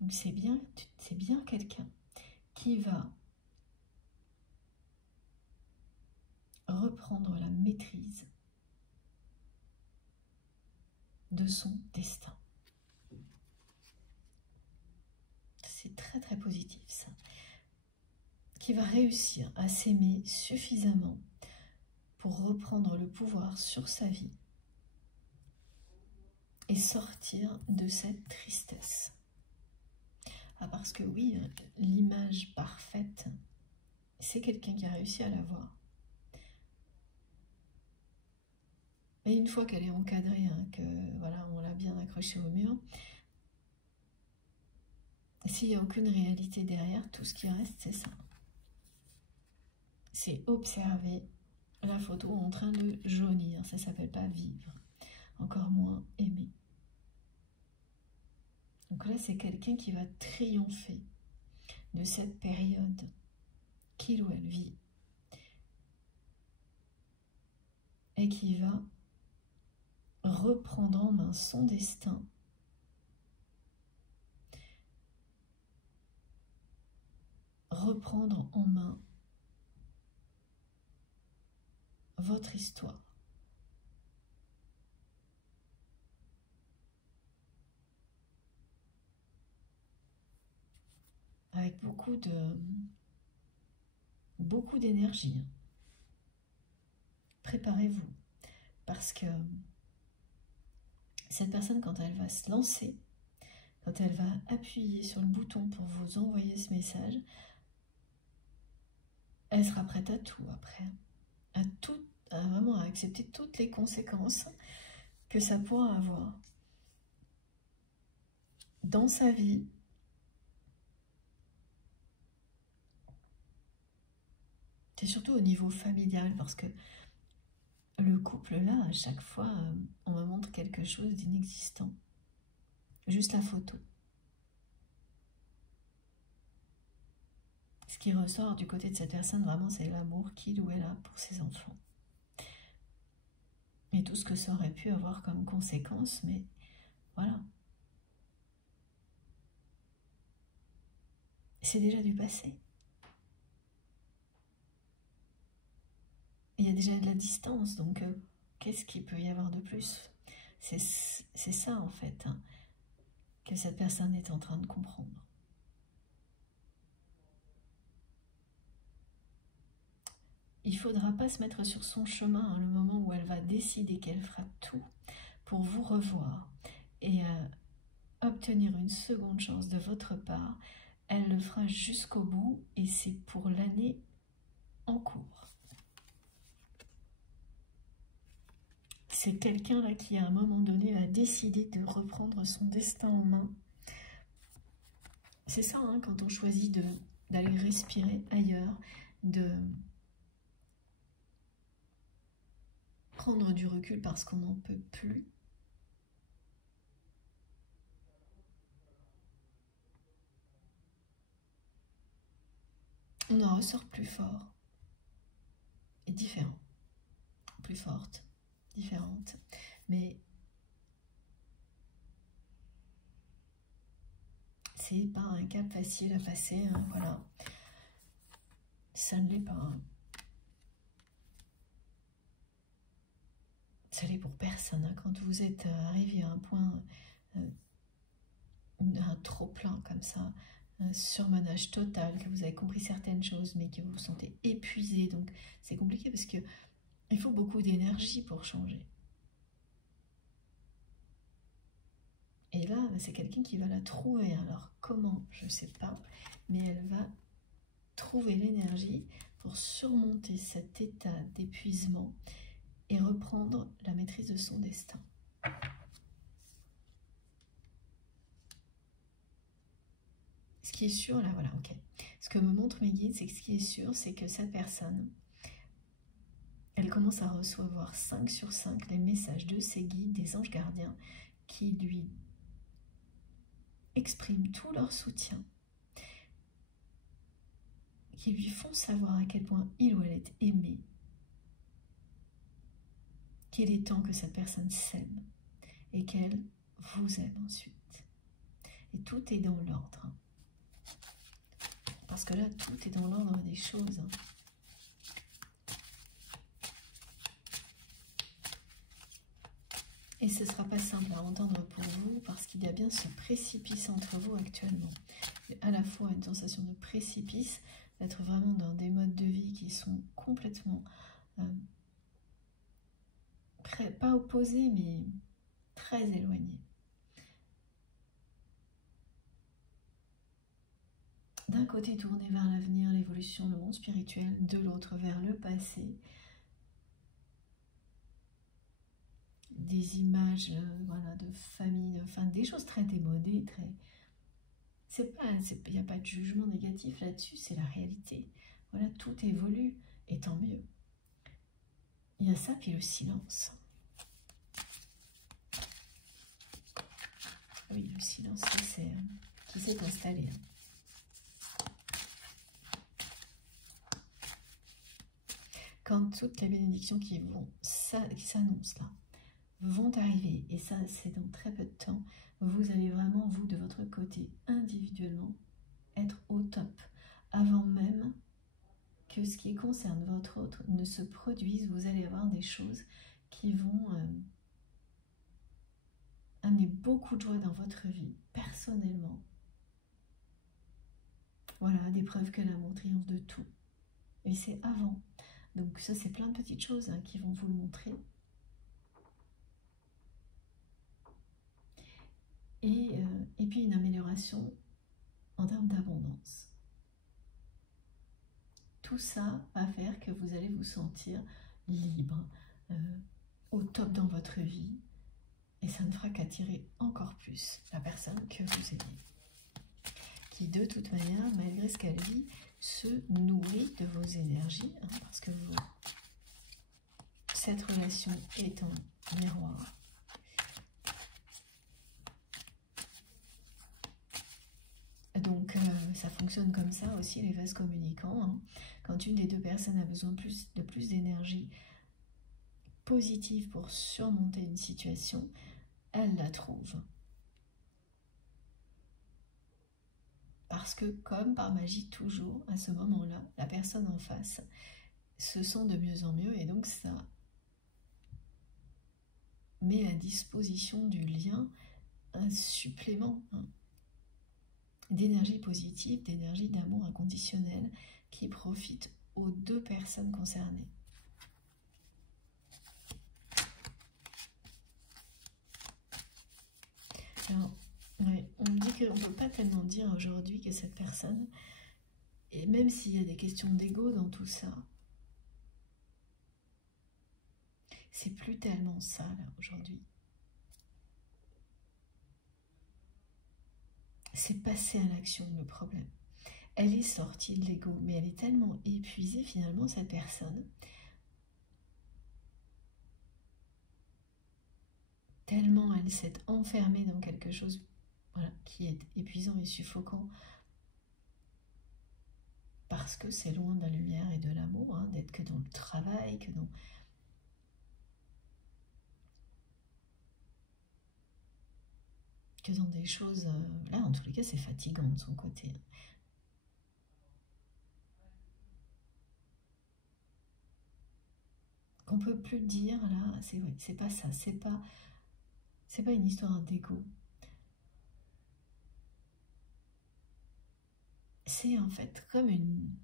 Donc c'est bien quelqu'un qui va reprendre la maîtrise de son destin. C'est très très positif ça. Qui va réussir à s'aimer suffisamment pour reprendre le pouvoir sur sa vie et sortir de cette tristesse. Ah, parce que oui, l'image parfaite, c'est quelqu'un qui a réussi à l'avoir. Et une fois qu'elle est encadrée, hein, que voilà, on l'a bien accrochée au mur, s'il n'y a aucune réalité derrière, tout ce qui reste, c'est ça. C'est observer la photo en train de jaunir. Ça ne s'appelle pas vivre, encore moins aimer. Donc là, c'est quelqu'un qui va triompher de cette période qu'il ou elle vit et qui va reprendre en main son destin, reprendre en main votre histoire. Avec beaucoup d'énergie. Préparez-vous, parce que cette personne, quand elle va se lancer, quand elle va appuyer sur le bouton pour vous envoyer ce message, elle sera prête à tout après, vraiment à accepter toutes les conséquences que ça pourra avoir dans sa vie. C'est surtout au niveau familial, parce que le couple, là, à chaque fois, on me montre quelque chose d'inexistant. Juste la photo. Ce qui ressort du côté de cette personne, vraiment, c'est l'amour qu'il ou elle a pour ses enfants. Et tout ce que ça aurait pu avoir comme conséquence, mais voilà. C'est déjà du passé. Il y a déjà de la distance, donc qu'est-ce qu'il peut y avoir de plus? C'est ça, en fait, hein, que cette personne est en train de comprendre. Il ne faudra pas se mettre sur son chemin, hein, le moment où elle va décider qu'elle fera tout pour vous revoir et obtenir une seconde chance de votre part. Elle le fera jusqu'au bout, et c'est pour l'année en cours. C'est quelqu'un là qui, à un moment donné, va décider de reprendre son destin en main. C'est ça, hein, quand on choisit d'aller respirer ailleurs, de prendre du recul parce qu'on n'en peut plus. On en ressort plus fort et différent, plus forte, différente, mais c'est pas un cap facile à passer, hein, voilà, ça ne l'est pas. Hein. Ça l'est pour personne, hein. Quand vous êtes arrivé à un point, un trop-plein comme ça, un surmenage total, que vous avez compris certaines choses, mais que vous vous sentez épuisé, donc c'est compliqué parce que il faut beaucoup d'énergie pour changer. Et là, c'est quelqu'un qui va la trouver. Alors comment, je ne sais pas, mais elle va trouver l'énergie pour surmonter cet état d'épuisement et reprendre la maîtrise de son destin. Ce qui est sûr, là, voilà, ok. Ce que me montrent mes guides, c'est que ce qui est sûr, c'est que cette personne elle commence à recevoir 5 sur 5 les messages de ses guides, des anges gardiens, qui lui expriment tout leur soutien, qui lui font savoir à quel point il ou elle est aimé, qu'il est temps que cette personne s'aime et qu'elle vous aime ensuite. Et tout est dans l'ordre. Parce que là, tout est dans l'ordre des choses. Et ce ne sera pas simple à entendre pour vous parce qu'il y a bien ce précipice entre vous actuellement. À la fois une sensation de précipice, d'être vraiment dans des modes de vie qui sont complètement, pas opposés, mais très éloignés. D'un côté tourné vers l'avenir, l'évolution, le monde spirituel, de l'autre vers le passé. Des images voilà, de famille, enfin des choses très démodées, très... Il n'y a pas de jugement négatif là-dessus, c'est la réalité. Voilà, tout évolue, et tant mieux. Il y a ça, puis le silence. Oui, le silence qui s'est installé. Quand toutes les bénédictions qui s'annoncent là, vont arriver, et ça c'est dans très peu de temps, vous allez vraiment, vous de votre côté, individuellement, être au top, avant même que ce qui concerne votre autre ne se produise. Vous allez avoir des choses qui vont amener beaucoup de joie dans votre vie, personnellement. Voilà, des preuves que l'amour triomphe de tout. Et c'est avant. Donc ça, c'est plein de petites choses qui vont vous le montrer. Et puis une amélioration en termes d'abondance. Tout ça va faire que vous allez vous sentir libre, au top dans votre vie, et ça ne fera qu'attirer encore plus la personne que vous aimez, qui de toute manière, malgré ce qu'elle vit, se nourrit de vos énergies, parce que cette relation est en miroir. Donc ça fonctionne comme ça aussi, les vases communicants. Quand une des deux personnes a besoin de plus d'énergie positive pour surmonter une situation, elle la trouve. Parce que, comme par magie toujours, à ce moment-là, la personne en face se sent de mieux en mieux, et donc ça met à disposition du lien un supplément d'énergie positive, d'énergie d'amour inconditionnel qui profite aux deux personnes concernées. Alors, ouais, on me dit qu'on ne peut pas tellement dire aujourd'hui que cette personne, et même s'il y a des questions d'ego dans tout ça, c'est plus tellement ça là aujourd'hui. C'est passer à l'action le problème. Elle est sortie de l'ego, mais elle est tellement épuisée finalement, cette personne, tellement elle s'est enfermée dans quelque chose, voilà, qui est épuisant et suffocant, parce que c'est loin de la lumière et de l'amour, d'être que dans le travail, que dans des choses, là en tous les cas c'est fatigant de son côté. Qu'on peut plus dire là, c'est pas ça, c'est pas une histoire d'ego. C'est en fait comme une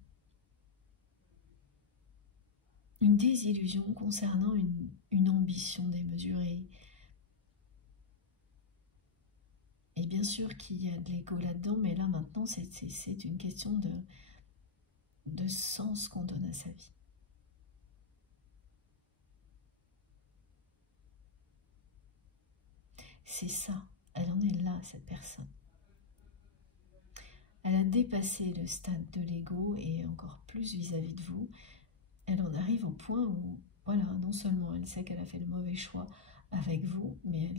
désillusion concernant une ambition démesurée. Et bien sûr qu'il y a de l'ego là-dedans, mais là maintenant c'est une question de sens qu'on donne à sa vie. C'est ça, elle en est là, cette personne. Elle a dépassé le stade de l'ego et encore plus vis-à-vis de vous. Elle en arrive au point où voilà, non seulement elle sait qu'elle a fait le mauvais choix avec vous, mais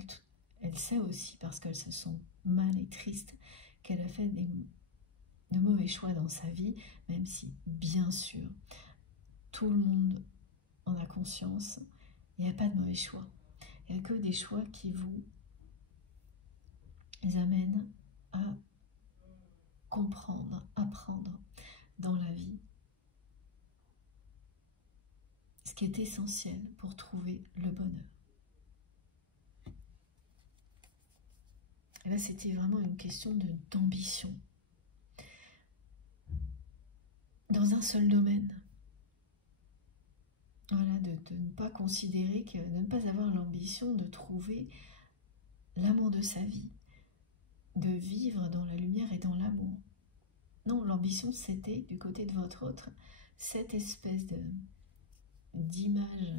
elle sait aussi, parce qu'elle se sent mal et triste, qu'elle a fait de mauvais choix dans sa vie, même si, bien sûr, tout le monde en a conscience, il n'y a pas de mauvais choix. Il n'y a que des choix qui vous amènent à comprendre, apprendre dans la vie ce qui est essentiel pour trouver le bonheur. Et là, c'était vraiment une question d'ambition. Dans un seul domaine. Voilà, de ne pas considérer de ne pas avoir l'ambition de trouver l'amour de sa vie, de vivre dans la lumière et dans l'amour. Non, l'ambition, c'était, du côté de votre autre, cette espèce d'image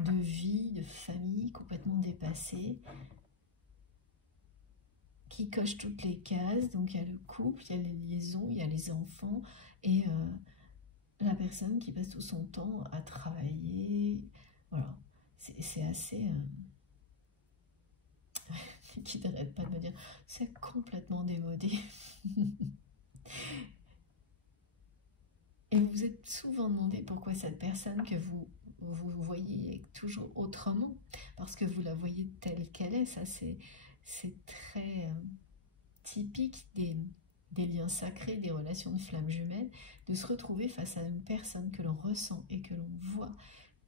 de vie, de famille complètement dépassée, qui coche toutes les cases. Donc il y a le couple, il y a les liaisons, il y a les enfants, et la personne qui passe tout son temps à travailler. Voilà, c'est assez... qui n'arrête pas de me dire, c'est complètement démodé. Et vous vous êtes souvent demandé pourquoi cette personne que vous voyez toujours autrement, parce que vous la voyez telle qu'elle est. Ça, c'est très typique des liens sacrés, des relations de flammes jumelles, de se retrouver face à une personne que l'on ressent et que l'on voit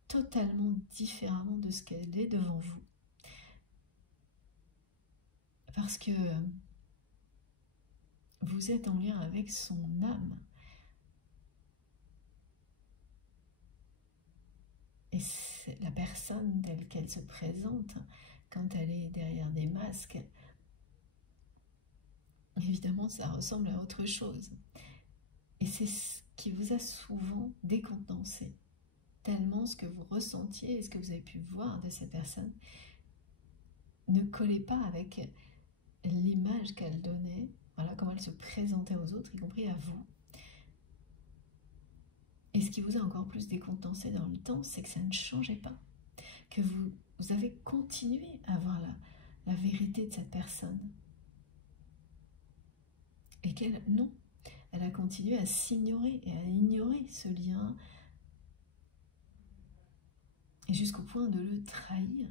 totalement différemment de ce qu'elle est devant vous. Parce que vous êtes en lien avec son âme. Et la personne telle qu'elle se présente, quand elle est derrière des masques, évidemment, ça ressemble à autre chose. Et c'est ce qui vous a souvent décontenancé. Tellement ce que vous ressentiez et ce que vous avez pu voir de cette personne ne collait pas avec l'image qu'elle donnait, voilà, comment elle se présentait aux autres, y compris à vous. Et ce qui vous a encore plus décontenancé dans le temps, c'est que ça ne changeait pas. Que vous avez continué à voir la vérité de cette personne. Et qu'elle, non, elle a continué à s'ignorer et à ignorer ce lien, et jusqu'au point de le trahir.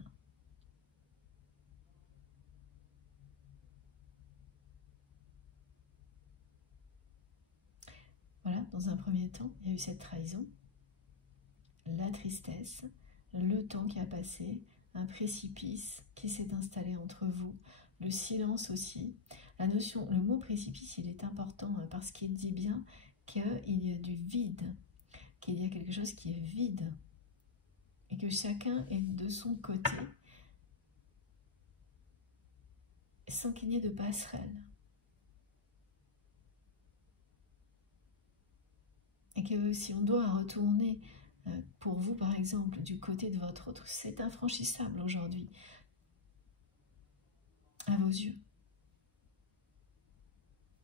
Voilà, dans un premier temps, il y a eu cette trahison, la tristesse, le temps qui a passé, un précipice qui s'est installé entre vous, le silence aussi. La notion, le mot précipice, il est important parce qu'il dit bien qu'il y a du vide, qu'il y a quelque chose qui est vide, et que chacun est de son côté, sans qu'il n'y ait de passerelle. Et que si on doit retourner, pour vous par exemple, du côté de votre autre, c'est infranchissable aujourd'hui, à vos yeux.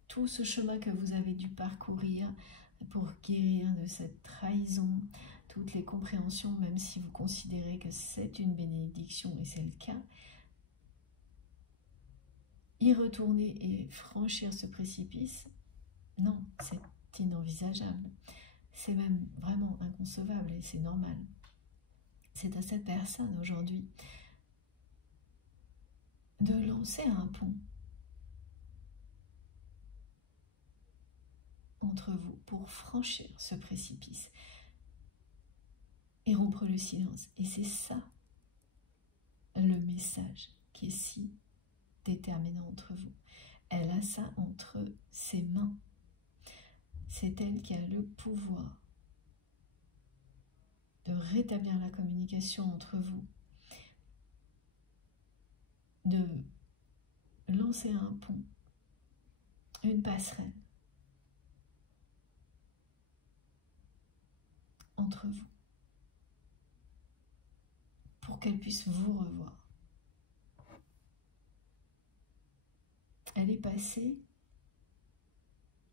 Tout ce chemin que vous avez dû parcourir pour guérir de cette trahison, toutes les compréhensions, même si vous considérez que c'est une bénédiction, et c'est le cas, y retourner et franchir ce précipice, non, c'est inenvisageable. C'est même vraiment inconcevable et c'est normal. C'est à cette personne aujourd'hui de lancer un pont entre vous pour franchir ce précipice et rompre le silence. Et c'est ça le message qui est si déterminant entre vous. Elle a ça entre ses mains. C'est elle qui a le pouvoir de rétablir la communication entre vous, de lancer un pont, une passerelle entre vous, pour qu'elle puisse vous revoir. Elle est passée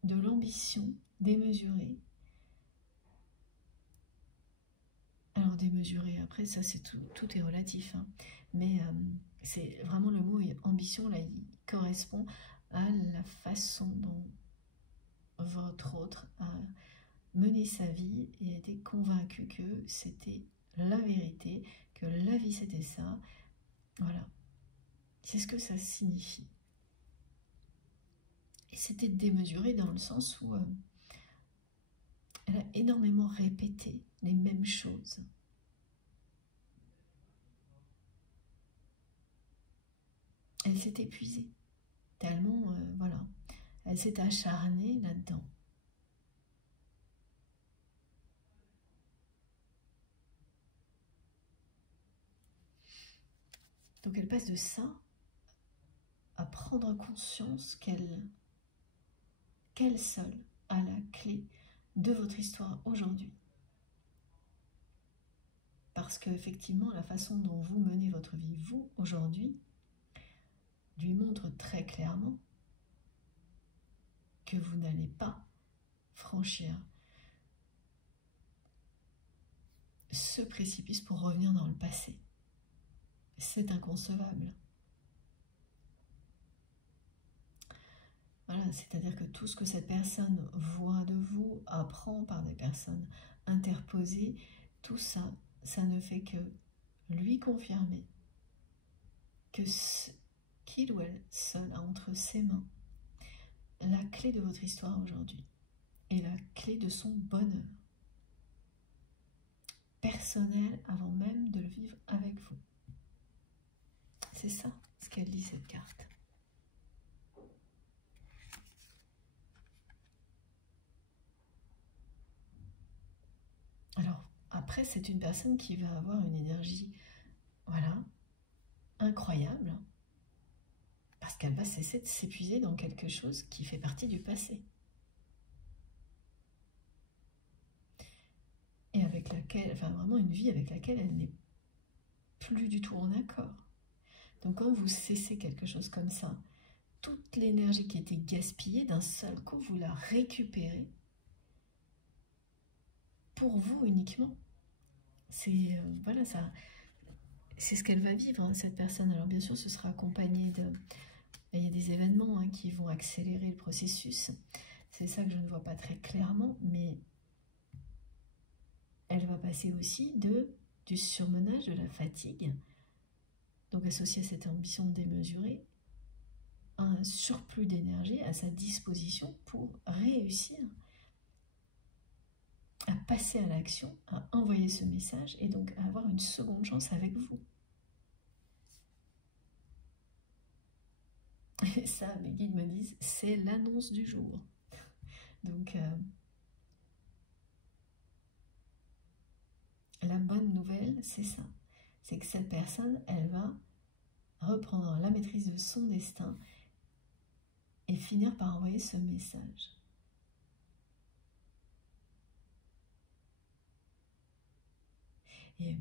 de l'ambition démesurée. Alors démesuré. Après, ça, c'est tout est relatif. Hein. Mais c'est vraiment le mot ambition, là, il correspond à la façon dont votre autre a mené sa vie et a été convaincu que c'était la vérité, que la vie c'était ça. Voilà. C'est ce que ça signifie. Et c'était démesuré dans le sens où elle a énormément répété les mêmes choses. Elle s'est épuisée, tellement, voilà, elle s'est acharnée là-dedans. Donc elle passe de ça à prendre conscience qu'elle seule a la clé de votre histoire aujourd'hui. Parce qu'effectivement, la façon dont vous menez votre vie, vous, aujourd'hui, lui montre très clairement que vous n'allez pas franchir ce précipice pour revenir dans le passé. C'est inconcevable. Voilà, c'est-à-dire que tout ce que cette personne voit de vous, apprend par des personnes interposées, tout ça, ça ne fait que lui confirmer que qu'il ou elle seul a entre ses mains la clé de votre histoire aujourd'hui et la clé de son bonheur personnel avant même de le vivre avec vous. C'est ça ce qu'elle dit, cette carte. Alors, après, c'est une personne qui va avoir une énergie, voilà, incroyable, parce qu'elle va cesser de s'épuiser dans quelque chose qui fait partie du passé. Et avec laquelle, enfin vraiment une vie avec laquelle elle n'est plus du tout en accord. Donc quand vous cessez quelque chose comme ça, toute l'énergie qui était gaspillée, d'un seul coup, vous la récupérez pour vous uniquement. C'est voilà, ça, c'est ce qu'elle va vivre, hein, cette personne. Alors bien sûr, ce sera accompagné de... Il y a des événements hein, qui vont accélérer le processus. C'est ça que je ne vois pas très clairement, mais elle va passer aussi du surmenage, de la fatigue, donc associé à cette ambition démesurée, un surplus d'énergie à sa disposition pour réussir à passer à l'action, à envoyer ce message et donc à avoir une seconde chance avec vous. Et ça, mes guides me disent, c'est l'annonce du jour. Donc, la bonne nouvelle, c'est ça. C'est que cette personne, elle va reprendre la maîtrise de son destin et finir par envoyer ce message. Et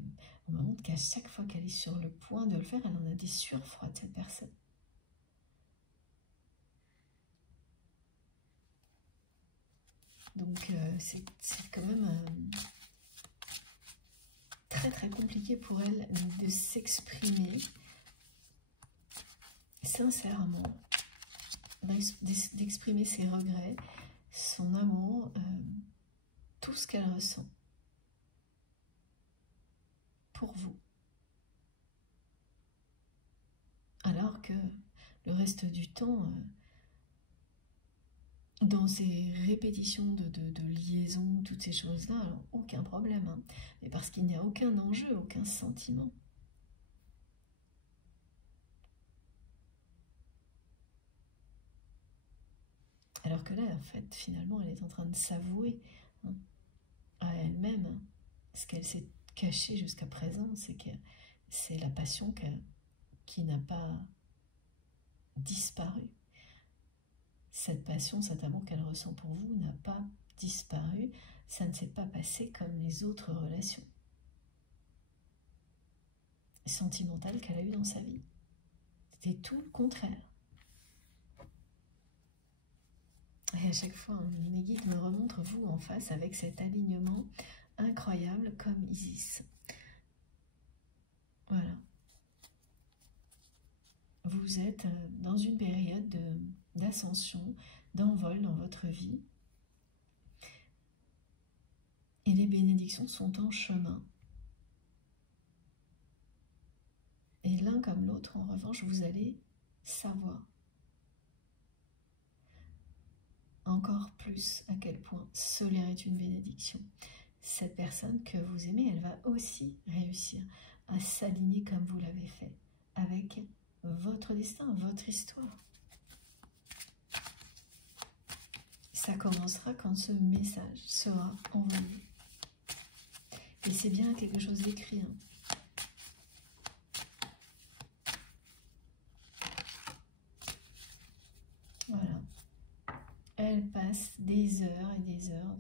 on me montre qu'à chaque fois qu'elle est sur le point de le faire, elle en a des sueurs froides, cette personne. Donc c'est quand même très très compliqué pour elle de s'exprimer sincèrement, d'exprimer ses regrets, son amour, tout ce qu'elle ressent pour vous. Alors que le reste du temps, dans ces répétitions de liaison, toutes ces choses-là, alors aucun problème, hein, mais parce qu'il n'y a aucun enjeu, aucun sentiment. Alors que là, en fait, finalement, elle est en train de s'avouer hein, à elle-même hein, ce qu'elle s'est cachée jusqu'à présent, c'est que c'est la passion qui n'a pas disparu. Cette passion, cet amour qu'elle ressent pour vous n'a pas disparu, ça ne s'est pas passé comme les autres relations sentimentales qu'elle a eues dans sa vie. C'était tout le contraire. Et à chaque fois, mes guides me remontrent vous en face avec cet alignement incroyable comme Isis. vous êtes dans une période d'ascension, d'envol dans votre vie. Et les bénédictions sont en chemin. Et l'un comme l'autre, en revanche, vous allez savoir encore plus à quel point ce lien est une bénédiction. Cette personne que vous aimez, elle va aussi réussir à s'aligner comme vous l'avez fait avec votre destin, votre histoire. Ça commencera quand ce message sera envoyé. Et c'est bien quelque chose d'écrit. Voilà. Elle passe des heures et des heures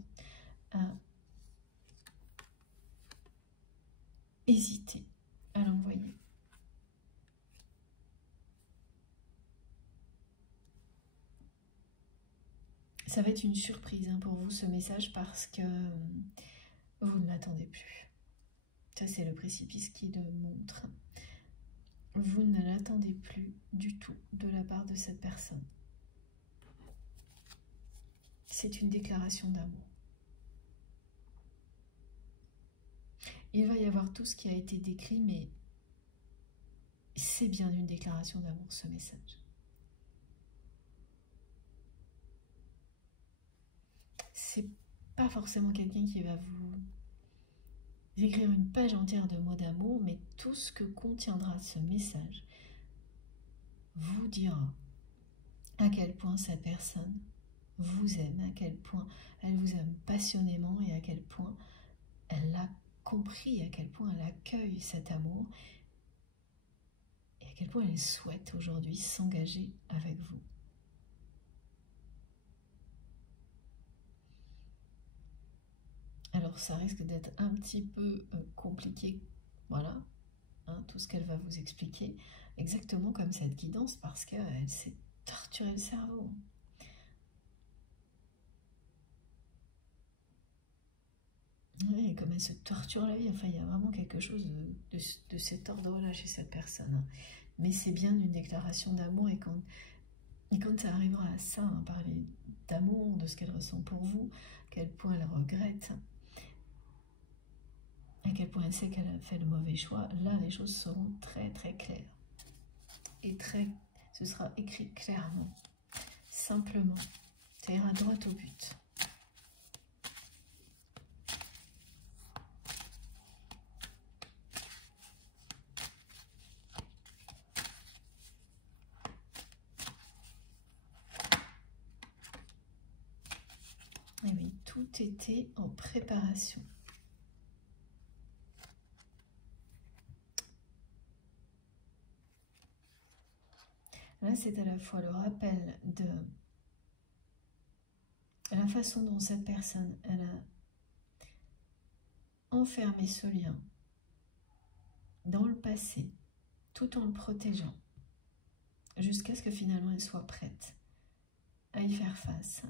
à hésiter à l'envoyer. Ça va être une surprise pour vous, ce message, parce que vous ne l'attendez plus. Ça, c'est le précipice qui le montre. Vous ne l'attendez plus du tout de la part de cette personne. C'est une déclaration d'amour. Il va y avoir tout ce qui a été décrit, mais c'est bien une déclaration d'amour, ce message. C'est pas forcément quelqu'un qui va vous écrire une page entière de mots d'amour, mais tout ce que contiendra ce message vous dira à quel point cette personne vous aime, à quel point elle vous aime passionnément et à quel point elle l'a compris, à quel point elle accueille cet amour et à quel point elle souhaite aujourd'hui s'engager avec vous. Alors ça risque d'être un petit peu compliqué, voilà, tout ce qu'elle va vous expliquer, exactement comme cette guidance, parce qu'elle s'est torturée le cerveau. Oui, comme elle se torture la vie, enfin il y a vraiment quelque chose de cet ordre-là chez cette personne. Mais c'est bien une déclaration d'amour, et quand ça arrivera à ça, parler d'amour, de ce qu'elle ressent pour vous, à quel point elle regrette, à quel point elle sait qu'elle a fait le mauvais choix, là les choses seront très très claires. Et ce sera écrit clairement, simplement, ça ira droit au but. Et oui, tout était en préparation. Là, c'est à la fois le rappel de la façon dont cette personne, elle a enfermé ce lien dans le passé, tout en le protégeant, jusqu'à ce que finalement elle soit prête à y faire face,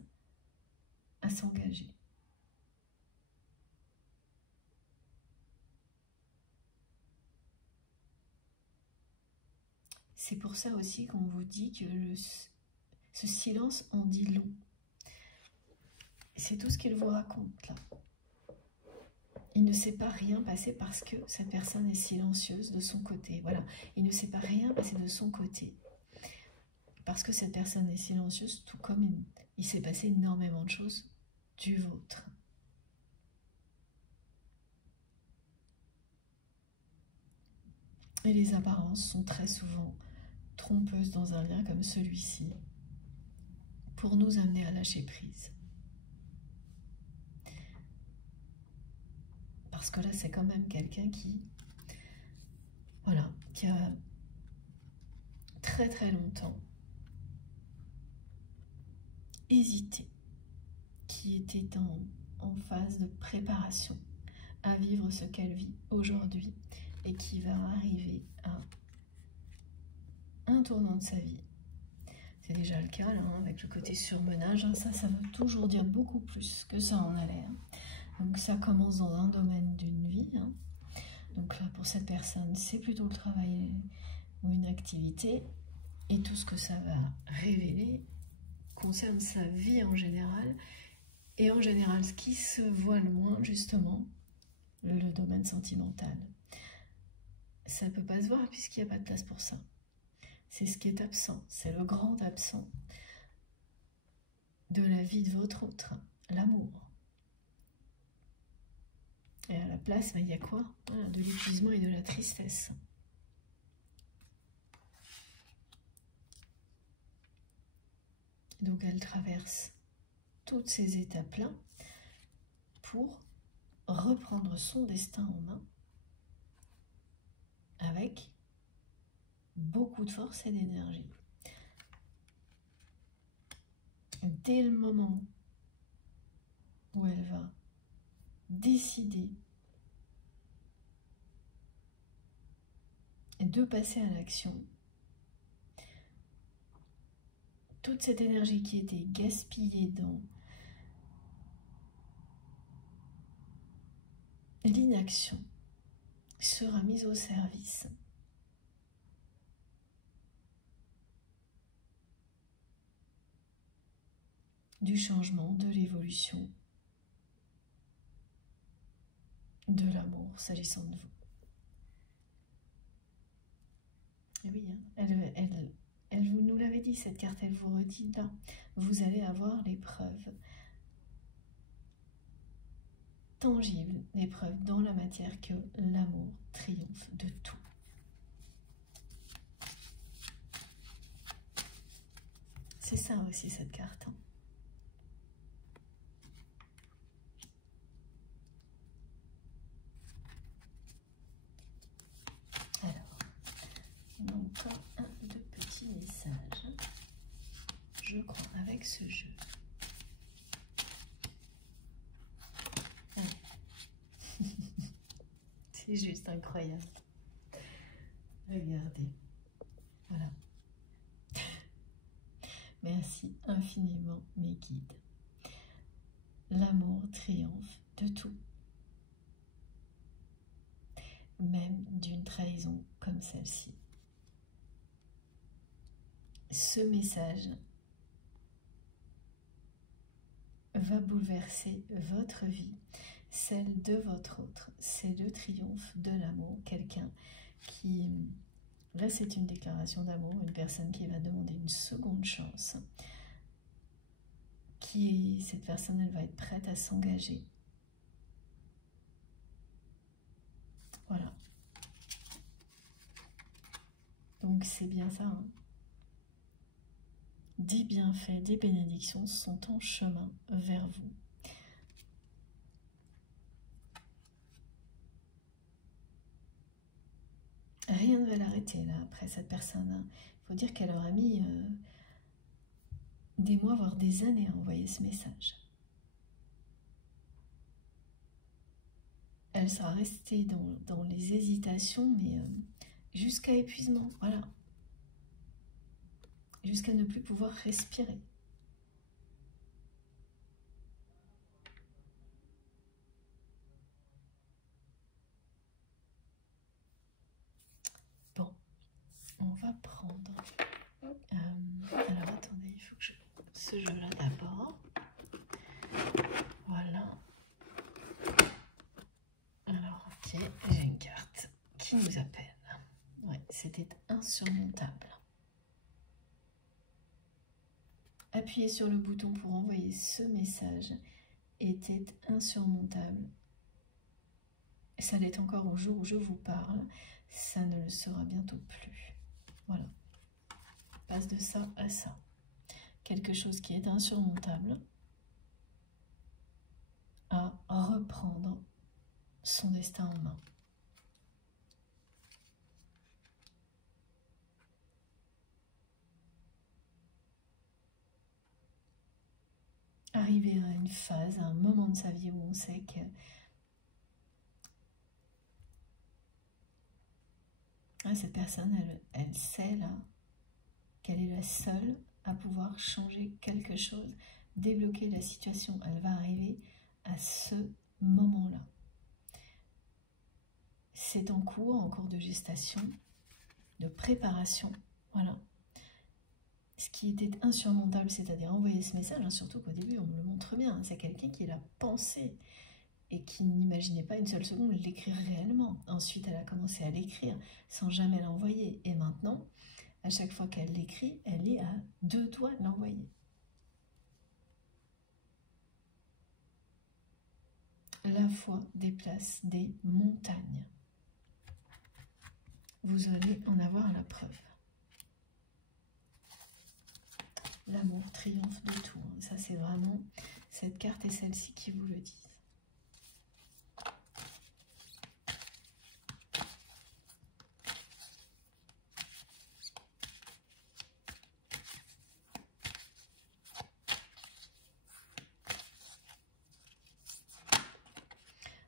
à s'engager. C'est pour ça aussi qu'on vous dit que ce silence en dit long. C'est tout ce qu'il vous raconte là. Il ne s'est pas rien passé parce que cette personne est silencieuse de son côté. Voilà, il ne s'est pas rien passé de son côté parce que cette personne est silencieuse, tout comme il s'est passé énormément de choses du vôtre. Et les apparences sont très souvent trompeuses dans un lien comme celui-ci pour nous amener à lâcher prise. Parce que là, c'est quand même quelqu'un qui, voilà, qui a très très longtemps hésité, qui était en phase de préparation à vivre ce qu'elle vit aujourd'hui et qui va arriver à un tournant de sa vie. C'est déjà le cas là, avec le côté surmenage, ça veut toujours dire beaucoup plus que ça en a l'air. Donc ça commence dans un domaine d'une vie. Donc là, pour cette personne, c'est plutôt le travail ou une activité. Et tout ce que ça va révéler concerne sa vie en général. Et en général, ce qui se voit le moins, justement, le domaine sentimental. Ça ne peut pas se voir puisqu'il n'y a pas de place pour ça. C'est ce qui est absent, c'est le grand absent de la vie de votre autre, l'amour. Et à la place, il y a quoi? Voilà, de l'épuisement et de la tristesse. Donc elle traverse toutes ces étapes-là pour reprendre son destin en main avec beaucoup de force et d'énergie. Dès le moment où elle va décider de passer à l'action, toute cette énergie qui était gaspillée dans l'inaction sera mise au service du changement, de l'évolution, de l'amour s'agissant de vous. Et oui, hein, elle vous nous l'avait dit, cette carte, elle vous redit là, vous allez avoir l'épreuve tangible, l'épreuve dans la matière que l'amour triomphe de tout. C'est ça aussi cette carte. Hein. Alors, encore un de petits messages, je crois, avec ce jeu. C'est juste incroyable. Regardez. Voilà. Merci infiniment, mes guides. L'amour triomphe de tout. Même d'une trahison comme celle-ci. Ce message va bouleverser votre vie, celle de votre autre. C'est le triomphe de l'amour. Quelqu'un qui... Là, c'est une déclaration d'amour, une personne qui va demander une seconde chance. Cette personne, elle va être prête à s'engager. Voilà. Donc, c'est bien ça. Hein. Des bienfaits, des bénédictions sont en chemin vers vous. Rien ne va l'arrêter là après cette personne. Il faut dire qu'elle aura mis des mois, voire des années à envoyer ce message. Elle sera restée dans les hésitations, mais jusqu'à épuisement, voilà. Jusqu'à ne plus pouvoir respirer. Bon, on va prendre... alors attendez, il faut que je... Ce jeu-là d'abord. Voilà. Alors, ok, j'ai une carte qui nous appelle. Ouais, c'était insurmontable. Appuyer sur le bouton pour envoyer ce message était insurmontable. Ça l'est encore au jour où je vous parle. Ça ne le sera bientôt plus. Voilà. On passe de ça à ça. Quelque chose qui est insurmontable à reprendre son destin en main. Arriver à une phase, à un moment de sa vie où on sait que cette personne, elle sait là qu'elle est la seule à pouvoir changer quelque chose, débloquer la situation. Elle va arriver à ce moment-là. C'est en cours de gestation, de préparation, voilà. ce qui était insurmontable, c'est-à-dire envoyer ce message, hein, surtout qu'au début, on me le montre bien, hein, c'est quelqu'un qui l'a pensé et qui n'imaginait pas une seule seconde l'écrire réellement. Ensuite, elle a commencé à l'écrire sans jamais l'envoyer. Et maintenant, à chaque fois qu'elle l'écrit, elle est à 2 doigts de l'envoyer. La foi déplace des montagnes. Vous allez en avoir la preuve. L'amour triomphe de tout. Hein. Ça, c'est vraiment cette carte et celle-ci qui vous le disent.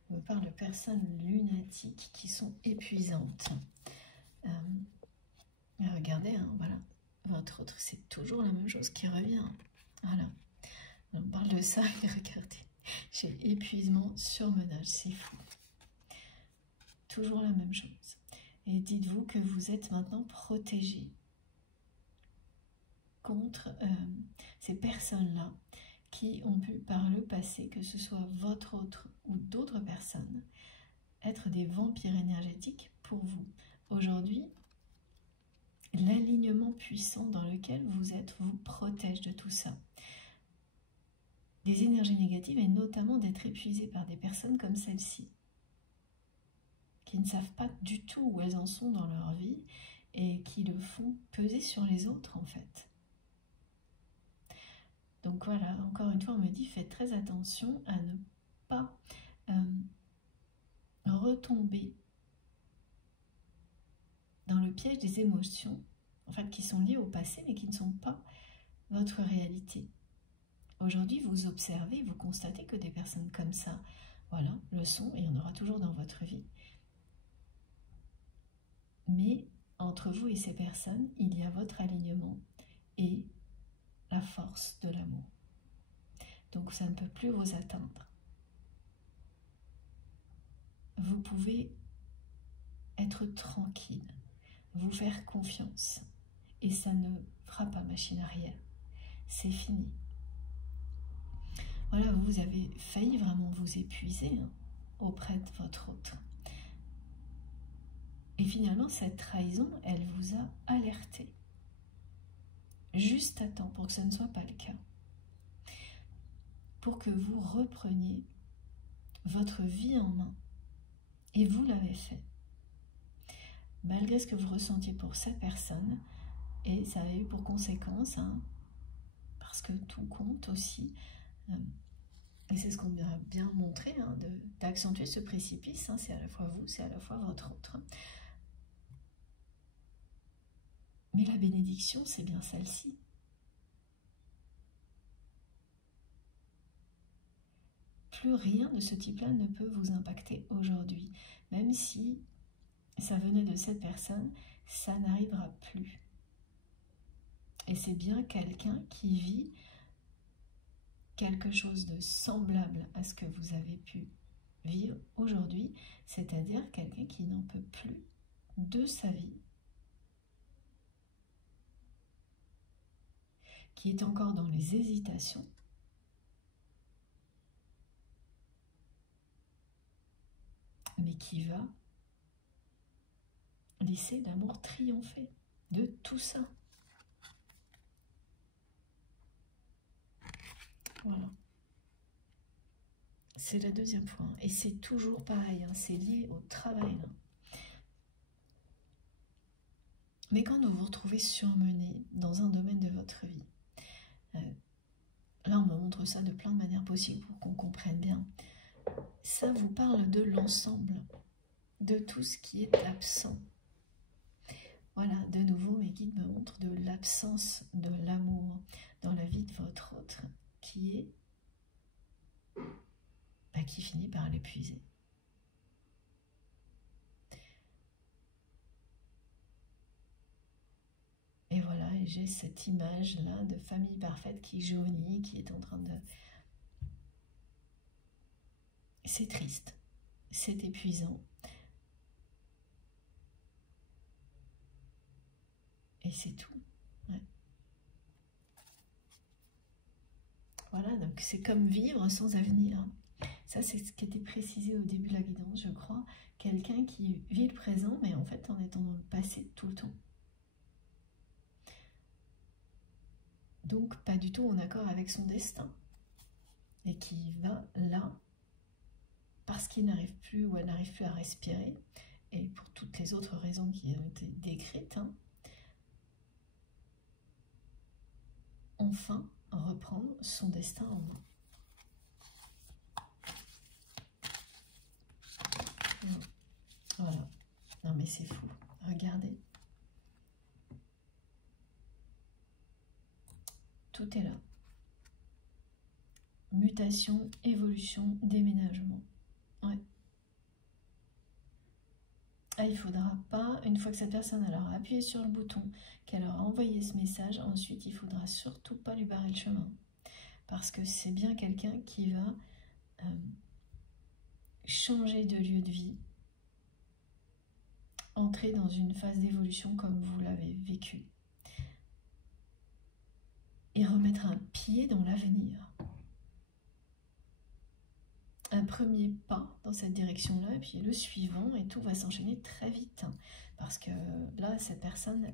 On me parle de personnes lunatiques qui sont épuisantes. Regardez, hein, voilà. Votre autre, c'est toujours la même chose qui revient. Voilà. On parle de ça et regardez. J'ai épuisement, surmenage, c'est fou. Toujours la même chose. Et dites-vous que vous êtes maintenant protégé contre ces personnes-là qui ont pu par le passé, que ce soit votre autre ou d'autres personnes, être des vampires énergétiques pour vous. Aujourd'hui, l'alignement puissant dans lequel vous êtes vous protège de tout ça. Des énergies négatives et notamment d'être épuisé par des personnes comme celle-ci, qui ne savent pas du tout où elles en sont dans leur vie et qui le font peser sur les autres en fait. Donc voilà, encore une fois, on me dit faites très attention à ne pas retomber dans le piège des émotions, en fait, qui sont liées au passé mais qui ne sont pas votre réalité. Aujourd'hui, vous observez, vous constatez que des personnes comme ça, voilà, le sont et il y en aura toujours dans votre vie. Mais entre vous et ces personnes, il y a votre alignement et la force de l'amour. Donc ça ne peut plus vous atteindre. Vous pouvez être tranquille, vous faire confiance et ça ne fera pas machine arrière. C'est fini. Voilà, vous avez failli vraiment vous épuiser hein, auprès de votre autre. Et finalement, cette trahison, elle vous a alerté. Juste à temps pour que ce ne soit pas le cas. Pour que vous repreniez votre vie en main. Et vous l'avez fait. Malgré ce que vous ressentiez pour cette personne, et ça a eu pour conséquence, hein, parce que tout compte aussi, et c'est ce qu'on a bien montré, hein, d'accentuer ce précipice, hein, c'est à la fois vous, c'est à la fois votre autre. Mais la bénédiction, c'est bien celle-ci. Plus rien de ce type-là ne peut vous impacter aujourd'hui. Même si ça venait de cette personne, ça n'arrivera plus. Et c'est bien quelqu'un qui vit quelque chose de semblable à ce que vous avez pu vivre aujourd'hui, c'est-à-dire quelqu'un qui n'en peut plus de sa vie, qui est encore dans les hésitations, mais qui va laisser l'amour triompher de tout ça. Voilà. C'est la deuxième fois. Et c'est toujours pareil, hein, c'est lié au travail. Là. Mais quand vous vous retrouvez surmené dans un domaine de votre vie, là on me montre ça de plein de manières possibles pour qu'on comprenne bien. Ça vous parle de l'ensemble, de tout ce qui est absent. Voilà, de nouveau mes guides me montrent de l'absence de l'amour dans la vie de votre autre, qui est qui finit par l'épuiser. Et voilà, et j'ai cette image-là de famille parfaite qui jaunit, qui est en train de... C'est triste, c'est épuisant. Et c'est tout. Ouais. Voilà, donc c'est comme vivre sans avenir. Ça, c'est ce qui était précisé au début de la guidance, je crois. Quelqu'un qui vit le présent, mais en fait en étant dans le passé tout le temps. Donc pas du tout en accord avec son destin. Et qui va là, parce qu'il n'arrive plus ou elle n'arrive plus à respirer, et pour toutes les autres raisons qui ont été décrites, hein, enfin reprendre son destin en main. Voilà. Non mais c'est fou. Regardez. Tout est là. Mutation, évolution, déménagement. Ouais. Ah, il ne faudra pas, une fois que cette personne aura appuyé sur le bouton, qu'elle aura envoyé ce message, ensuite il ne faudra surtout pas lui barrer le chemin. Parce que c'est bien quelqu'un qui va changer de lieu de vie, entrer dans une phase d'évolution comme vous l'avez vécu. Et remettre un pied dans l'avenir. Un premier pas dans cette direction-là, et puis le suivant, et tout va s'enchaîner très vite. Hein, parce que là, cette personne,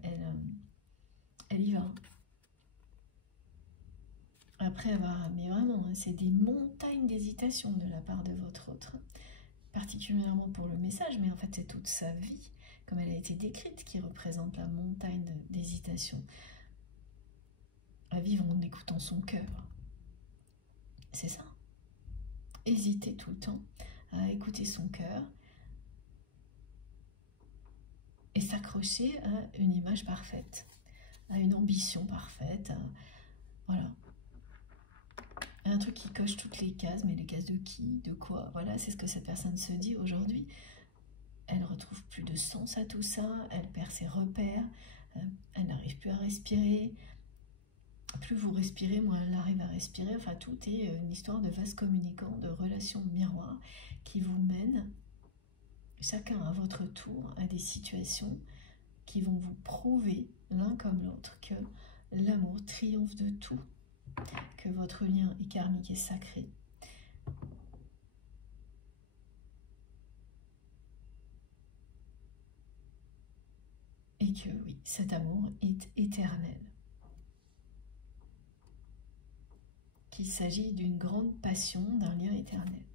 elle y va. Après avoir, mais vraiment, hein, c'est des montagnes d'hésitation de la part de votre autre, particulièrement pour le message, mais en fait, c'est toute sa vie, comme elle a été décrite, qui représente la montagne d'hésitation. À vivre en écoutant son cœur. C'est ça. Hésiter tout le temps à écouter son cœur et s'accrocher à une image parfaite, à une ambition parfaite, voilà. Un truc qui coche toutes les cases, mais les cases de qui, de quoi, voilà, c'est ce que cette personne se dit aujourd'hui. Elle retrouve plus de sens à tout ça, elle perd ses repères, elle n'arrive plus à respirer. Plus vous respirez, moins elle arrive à respirer. Enfin, tout est une histoire de vase communicant, de relations miroirs qui vous mènent, chacun à votre tour, à des situations qui vont vous prouver, l'un comme l'autre, que l'amour triomphe de tout, que votre lien est karmique et sacré. Et que oui, cet amour est éternel. Qu'il s'agit d'une grande passion, d'un lien éternel.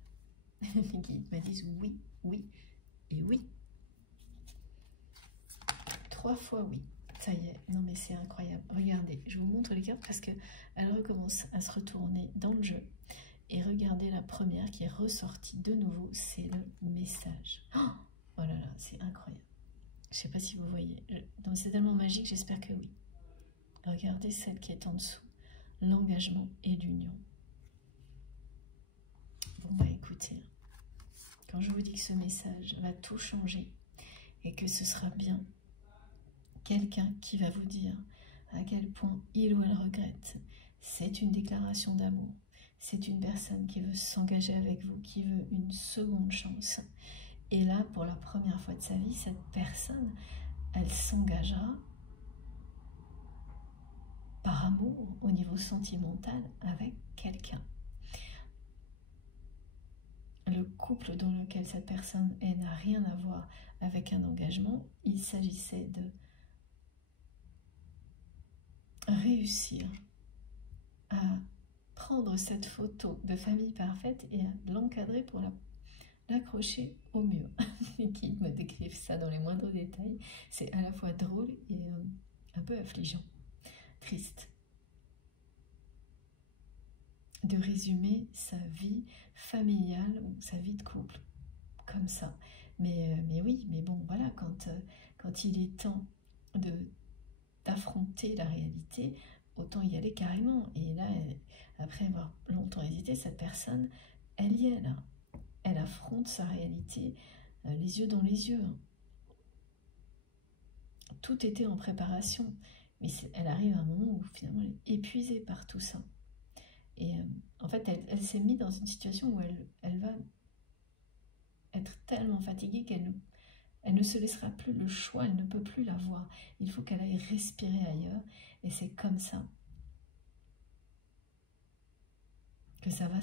Les guides me disent oui, oui et oui. 3 fois oui. Ça y est, non mais c'est incroyable. Regardez, je vous montre les cartes parce qu'elles recommencent à se retourner dans le jeu. Et regardez la première qui est ressortie de nouveau, c'est le message. Oh là là, c'est incroyable. Je ne sais pas si vous voyez. C'est tellement magique, j'espère que oui. Regardez celle qui est en dessous. L'engagement et l'union. Bon bah écoutez, quand je vous dis que ce message va tout changer et que ce sera bien quelqu'un qui va vous dire à quel point il ou elle regrette, c'est une déclaration d'amour, c'est une personne qui veut s'engager avec vous, qui veut une seconde chance. Et là, pour la première fois de sa vie, cette personne, elle s'engagera par amour au niveau sentimental avec quelqu'un. Le couple dans lequel cette personne est n'a rien à voir avec un engagement. Il s'agissait de réussir à prendre cette photo de famille parfaite et à l'encadrer pour l'accrocher au mur. Les guides me décrivent ça dans les moindres détails. C'est à la fois drôle et un peu affligeant, triste. De résumer sa vie familiale ou sa vie de couple comme ça. Mais oui, mais bon, voilà, quand il est temps d'affronter la réalité, autant y aller carrément. Et là, après avoir longtemps hésité, cette personne, elle y est là. Elle affronte sa réalité les yeux dans les yeux. Tout était en préparation, mais elle arrive à un moment où finalement elle est épuisée par tout ça. Et en fait, elle s'est mise dans une situation où elle va être tellement fatiguée qu'elle ne se laissera plus le choix, elle ne peut plus l'avoir. Il faut qu'elle aille respirer ailleurs, et c'est comme ça que ça va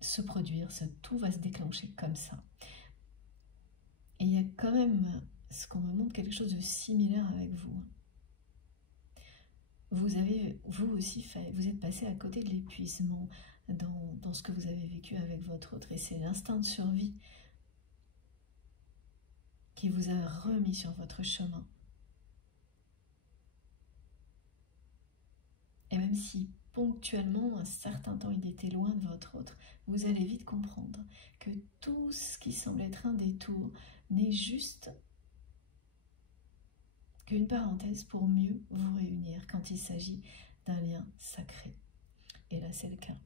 se produire, tout va se déclencher comme ça. Et il y a quand même, ce qu'on me montre, quelque chose de similaire avec vous. Vous avez, vous aussi, vous êtes passé à côté de l'épuisement dans ce que vous avez vécu avec votre autre. Et c'est l'instinct de survie qui vous a remis sur votre chemin. Et même si ponctuellement, un certain temps, il était loin de votre autre, vous allez vite comprendre que tout ce qui semble être un détour n'est juste qu'une parenthèse pour mieux vous réunir quand il s'agit d'un lien sacré. Et là, c'est le cas.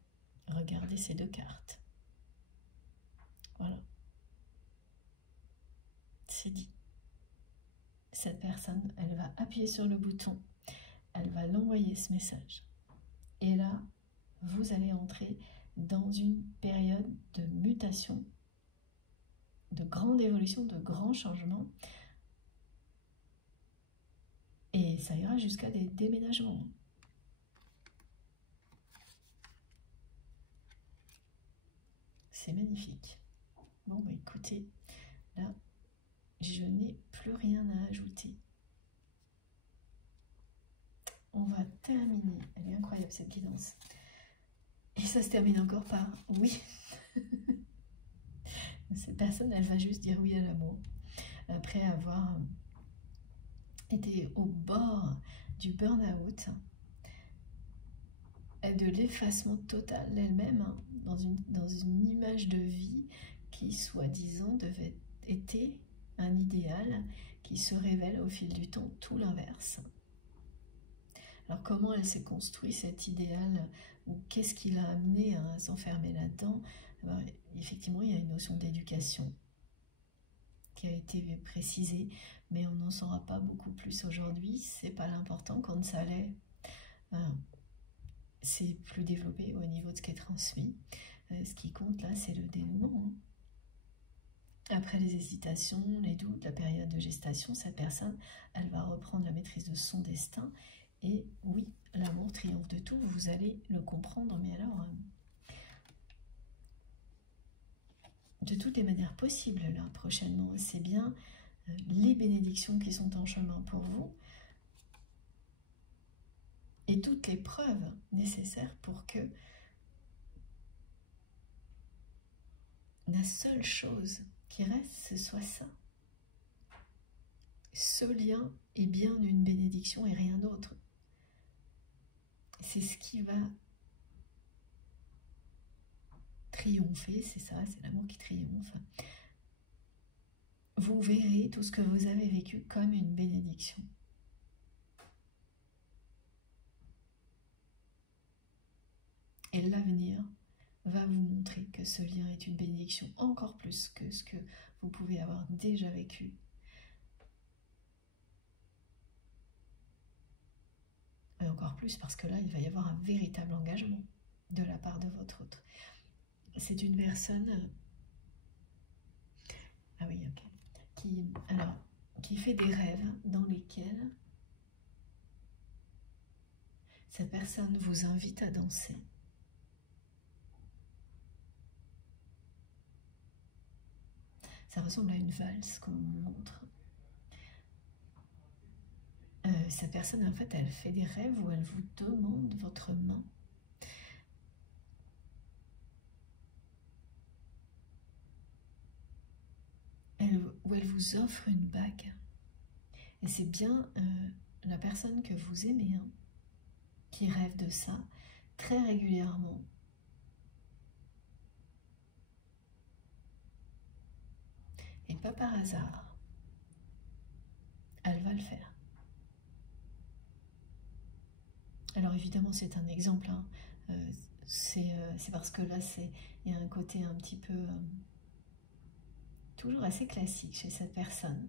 Regardez ces deux cartes. Voilà. C'est dit. Cette personne, elle va appuyer sur le bouton, elle va l'envoyer ce message. Et là, vous allez entrer dans une période de mutation, de grande évolution, de grands changements. Et ça ira jusqu'à des déménagements. C'est magnifique. Bon, bah écoutez, là, je n'ai plus rien à ajouter. On va terminer. Elle est incroyable cette guidance. Et ça se termine encore par oui. Cette personne, elle va juste dire oui à l'amour. Après avoir été au bord du burn-out, de l'effacement total d'elle-même, dans une image de vie qui, soi-disant, était un idéal qui se révèle au fil du temps tout l'inverse. Alors comment elle s'est construite cet idéal, ou qu'est-ce qui l'a amené à s'enfermer là-dedans? Effectivement, il y a une notion d'éducation qui a été précisée, mais on n'en saura pas beaucoup plus aujourd'hui. C'est pas l'important quand ça l'est. C'est plus développé au niveau de ce qui est transmis. Ce qui compte là, c'est le dénouement. Après les hésitations, les doutes, la période de gestation, cette personne, elle va reprendre la maîtrise de son destin. Et oui, l'amour triomphe de tout, vous allez le comprendre, mais alors, de toutes les manières possibles, là, prochainement, c'est bien les bénédictions qui sont en chemin pour vous, et toutes les preuves nécessaires pour que la seule chose qui reste, ce soit ça. Ce lien est bien une bénédiction et rien d'autre. C'est ce qui va triompher, c'est ça, c'est l'amour qui triomphe. Vous verrez tout ce que vous avez vécu comme une bénédiction. Et l'avenir va vous montrer que ce lien est une bénédiction encore plus que ce que vous pouvez avoir déjà vécu. Et encore plus parce que là, il va y avoir un véritable engagement de la part de votre autre. C'est une personne... Ah oui, ok. Qui fait des rêves dans lesquels cette personne vous invite à danser. Ça ressemble à une valse qu'on me montre. Cette personne, en fait, elle fait des rêves où elle vous demande votre main. Où elle vous offre une bague. Et c'est bien la personne que vous aimez, qui rêve de ça très régulièrement. Et pas par hasard. Elle va le faire. Alors évidemment, c'est un exemple. C'est parce que là, il y a un côté un petit peu... toujours assez classique chez cette personne.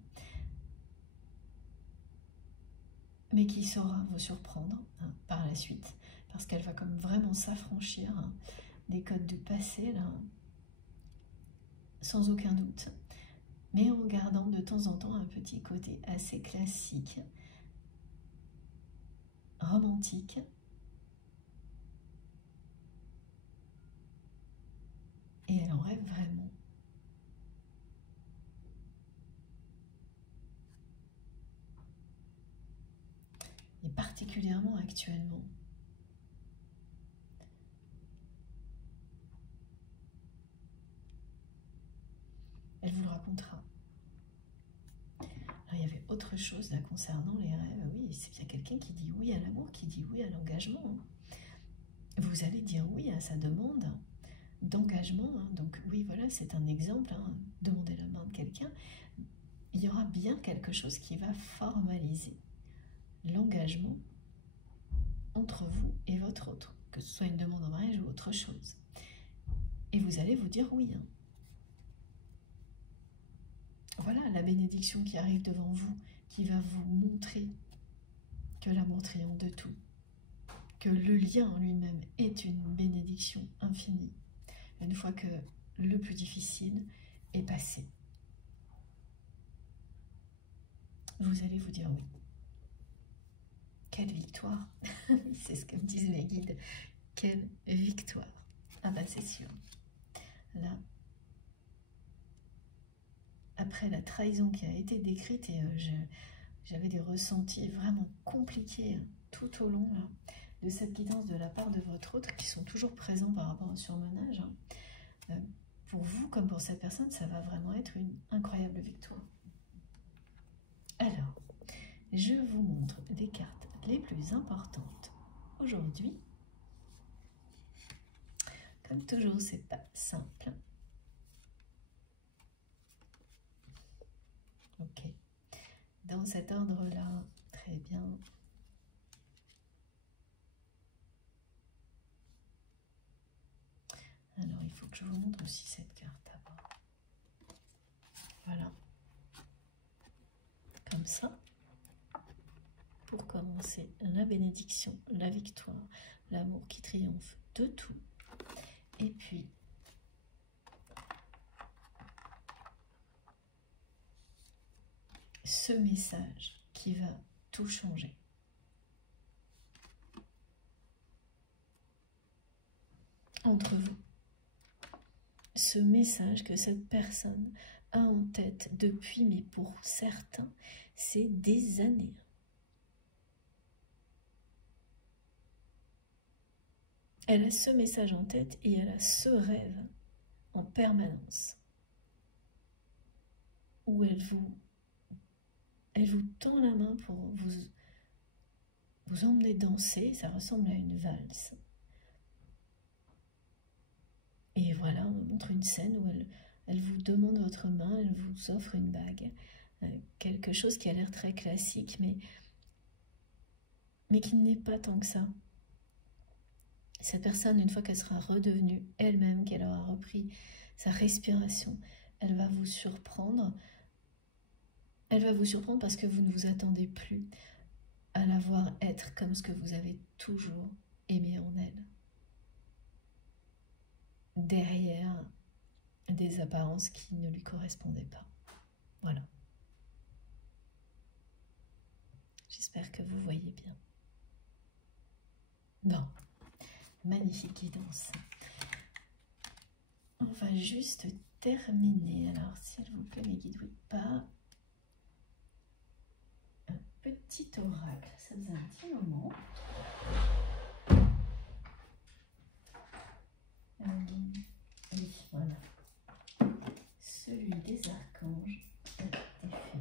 Mais qui saura vous surprendre par la suite. Parce qu'elle va comme vraiment s'affranchir des codes du passé, là, sans aucun doute. Mais en gardant de temps en temps un petit côté assez classique, romantique, Et elle en rêve vraiment. Et particulièrement actuellement. Elle vous le racontera. Alors, il y avait autre chose là concernant les rêves. Oui, c'est qu'il y a quelqu'un qui dit oui à l'amour, qui dit oui à l'engagement. Vous allez dire oui à sa demande d'engagement. Donc oui, voilà, c'est un exemple. Demander la main de quelqu'un. Il y aura bien quelque chose qui va formaliser l'engagement entre vous et votre autre, que ce soit une demande en mariage ou autre chose. Et vous allez vous dire oui. Voilà la bénédiction qui arrive devant vous, qui va vous montrer que l'amour triomphe de tout, que le lien en lui-même est une bénédiction infinie, une fois que le plus difficile est passé. Vous allez vous dire oui. Quelle victoire! C'est ce que me disent les guides. Quelle victoire! Ah ben c'est sûr. Là, après la trahison qui a été décrite, et j'avais des ressentis vraiment compliqués tout au long de cette guidance de la part de votre autre, qui sont toujours présents par rapport au surmenage. Pour vous, comme pour cette personne, ça va vraiment être une incroyable victoire. Alors, je vous montre les cartes les plus importantes aujourd'hui. Comme toujours, c'est pas simple. Ok. Dans cet ordre-là, très bien. Alors, il faut que je vous montre aussi cette carte d'abord. Voilà. Comme ça. Pour commencer, la bénédiction, la victoire, l'amour qui triomphe de tout. Et puis, ce message qui va tout changer. Entre vous, ce message que cette personne a en tête depuis, mais pour certains, c'est des années. Elle a ce message en tête et elle a ce rêve en permanence où elle vous tend la main pour vous emmener danser. Ça ressemble à une valse. Et voilà, on montre une scène où elle vous demande votre main, elle vous offre une bague. Quelque chose qui a l'air très classique, mais qui n'est pas tant que ça. Cette personne, une fois qu'elle sera redevenue elle-même, qu'elle aura repris sa respiration, elle va vous surprendre. Elle va vous surprendre parce que vous ne vous attendez plus à la voir être comme ce que vous avez toujours aimé en elle. Derrière des apparences qui ne lui correspondaient pas. Voilà. J'espère que vous voyez bien. Bon. Magnifique guidance. On va juste terminer. Alors, s'il vous plaît, mes guides, oui, pas un petit oracle. Ça faisait un petit moment. Oui, voilà. Celui des archanges a été fait.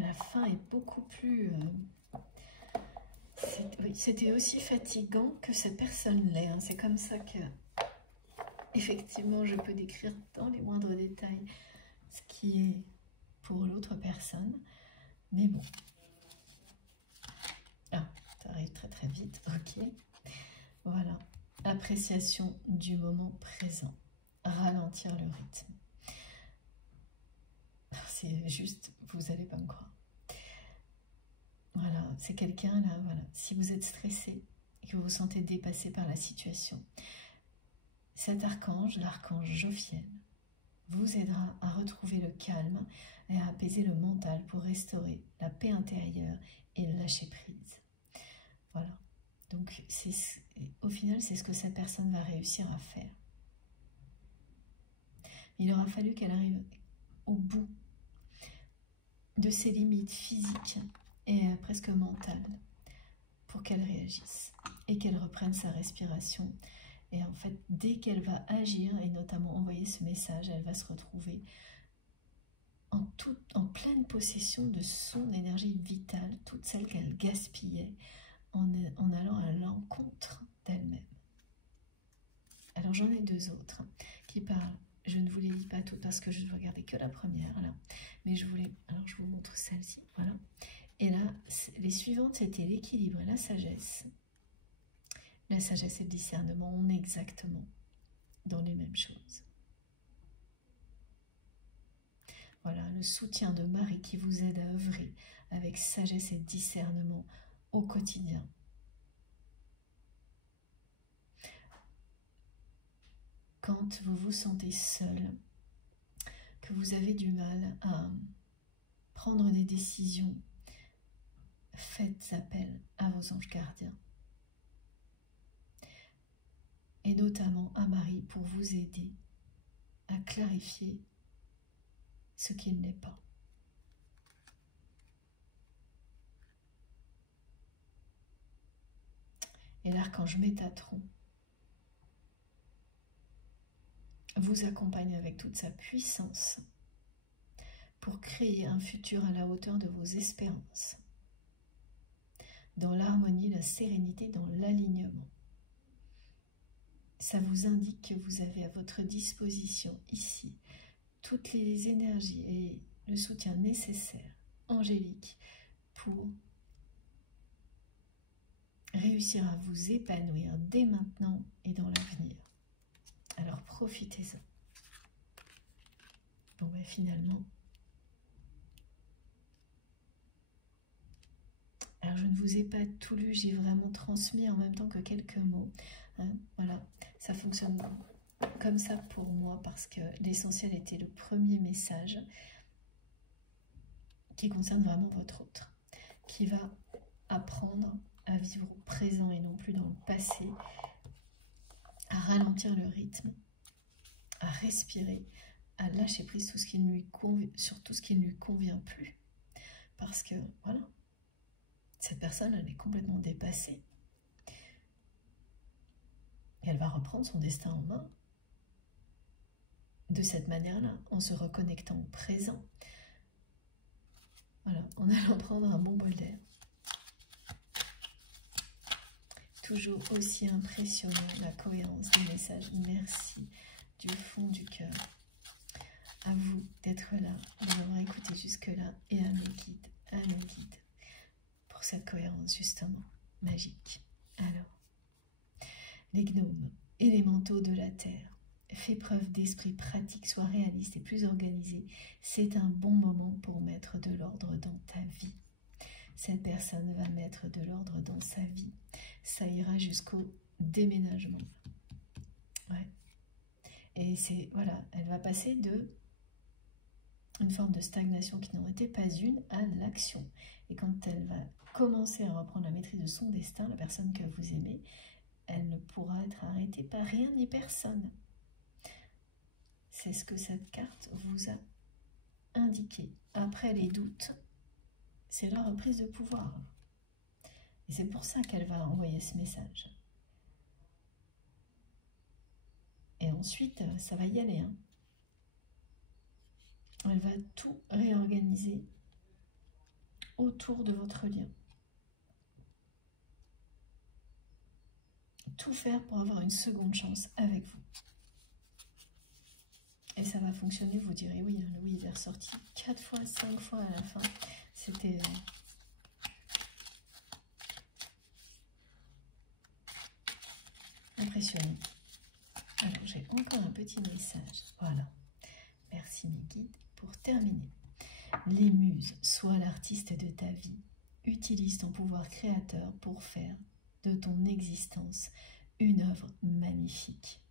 La fin est beaucoup plus... oui, c'était aussi fatigant que cette personne l'est. Hein. C'est comme ça que, effectivement, je peux décrire dans les moindres détails ce qui est pour l'autre personne. Mais bon. Ah, ça arrive très très vite. Ok. Voilà. Appréciation du moment présent. Ralentir le rythme. C'est juste, vous n'allez pas me croire. Voilà, c'est quelqu'un là, voilà. Si vous êtes stressé et que vous vous sentez dépassé par la situation, cet archange, l'archange Jophiel, vous aidera à retrouver le calme et à apaiser le mental pour restaurer la paix intérieure et lâcher prise. Voilà. Donc, au final, c'est ce que cette personne va réussir à faire. Il aura fallu qu'elle arrive au bout de ses limites physiques et presque mentales pour qu'elle réagisse et qu'elle reprenne sa respiration. Et en fait, dès qu'elle va agir et notamment envoyer ce message, elle va se retrouver en pleine possession de son énergie vitale, toute celle qu'elle gaspillait en allant à l'encontre d'elle-même. Alors j'en ai deux autres qui parlent. Je ne vous les lis pas toutes parce que je ne regardais que la première là, mais je vous montre celle-ci, voilà. Et là, les suivantes c'était l'équilibre et la sagesse. La sagesse et le discernement, on est exactement dans les mêmes choses. Voilà, le soutien de Marie qui vous aide à œuvrer avec sagesse et discernement au quotidien. Quand vous vous sentez seul, que vous avez du mal à prendre des décisions, faites appel à vos anges gardiens. Et notamment à Marie pour vous aider à clarifier ce qu'il n'est pas. Et l'archange Métatron vous accompagne avec toute sa puissance pour créer un futur à la hauteur de vos espérances, dans l'harmonie, la sérénité, dans l'alignement. Ça vous indique que vous avez à votre disposition ici toutes les énergies et le soutien nécessaire, angélique, pour réussir à vous épanouir dès maintenant et dans l'avenir. Alors profitez-en. Bon ben finalement, alors je ne vous ai pas tout lu, j'ai vraiment transmis en même temps que quelques mots. Hein, voilà, ça fonctionne comme ça pour moi parce que l'essentiel était le premier message qui concerne vraiment votre autre, qui va apprendre à vivre au présent et non plus dans le passé, à ralentir le rythme, à respirer, à lâcher prise sur tout ce qui ne lui convient plus. Parce que, voilà, cette personne, elle est complètement dépassée. Et elle va reprendre son destin en main de cette manière-là, en se reconnectant au présent. Voilà, en allant prendre un bon bol d'air. Toujours aussi impressionnant, la cohérence des messages. Merci du fond du cœur. À vous d'être là, de m'avoir écouté jusque-là, et à nos guides, pour cette cohérence justement magique. Alors, les gnomes, élémentaux de la terre, fais preuve d'esprit pratique, sois réaliste et plus organisé. C'est un bon moment pour mettre de l'ordre dans ta vie. Cette personne va mettre de l'ordre dans sa vie. Ça ira jusqu'au déménagement. Ouais. Et c'est, voilà, elle va passer de une forme de stagnation qui n'en était pas une à l'action. Et quand elle va commencer à reprendre la maîtrise de son destin, la personne que vous aimez, elle ne pourra être arrêtée par rien ni personne. C'est ce que cette carte vous a indiqué. Après les doutes, c'est la reprise de pouvoir. Et c'est pour ça qu'elle va envoyer ce message. Et ensuite, ça va y aller. Hein. Elle va tout réorganiser autour de votre lien. Tout faire pour avoir une seconde chance avec vous. Et ça va fonctionner, vous direz oui, le oui il est ressorti 4 fois, 5 fois à la fin. C'était impressionnant. Alors j'ai encore un petit message. Voilà. Merci mes guides. Pour terminer, les muses, sois l'artiste de ta vie. Utilise ton pouvoir créateur pour faire de ton existence une œuvre magnifique.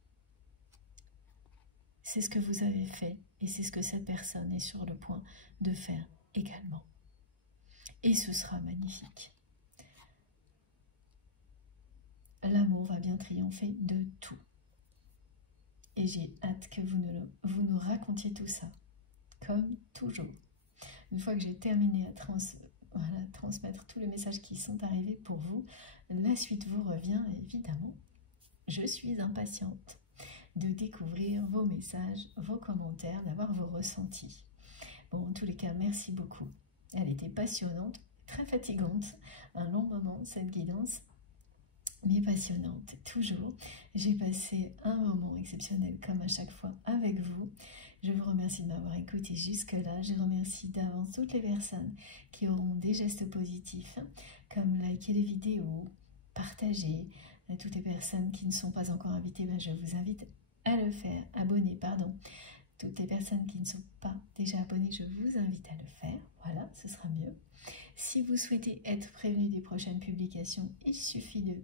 c'est ce que vous avez fait et c'est ce que cette personne est sur le point de faire également. Et ce sera magnifique. L'amour va bien triompher de tout. Et j'ai hâte que vous nous racontiez tout ça, comme toujours. Une fois que j'ai terminé à transmettre tous les messages qui sont arrivés pour vous, la suite vous revient évidemment. Je suis impatiente de découvrir vos messages, vos commentaires, d'avoir vos ressentis. Bon, en tous les cas, merci beaucoup. Elle était passionnante, très fatigante, un long moment cette guidance, mais passionnante, toujours. J'ai passé un moment exceptionnel comme à chaque fois avec vous. Je vous remercie de m'avoir écouté jusque-là. Je remercie d'avance toutes les personnes qui auront des gestes positifs, comme liker les vidéos, partager. À toutes les personnes qui ne sont pas encore invitées, je vous invite à le faire. Abonner, pardon. Toutes les personnes qui ne sont pas déjà abonnées, je vous invite à le faire. Voilà, ce sera mieux. Si vous souhaitez être prévenu des prochaines publications, il suffit de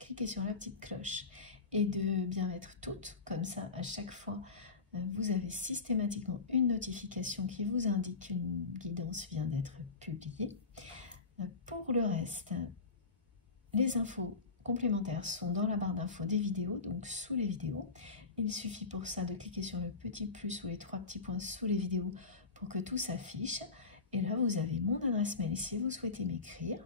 cliquer sur la petite cloche et de bien mettre toutes. Comme ça, à chaque fois, vous avez systématiquement une notification qui vous indique qu'une guidance vient d'être publiée. Pour le reste, les infos complémentaires sont dans la barre d'infos des vidéos, donc sous les vidéos. Il suffit pour ça de cliquer sur le petit plus ou les 3 petits points sous les vidéos pour que tout s'affiche. Et là, vous avez mon adresse mail si vous souhaitez m'écrire.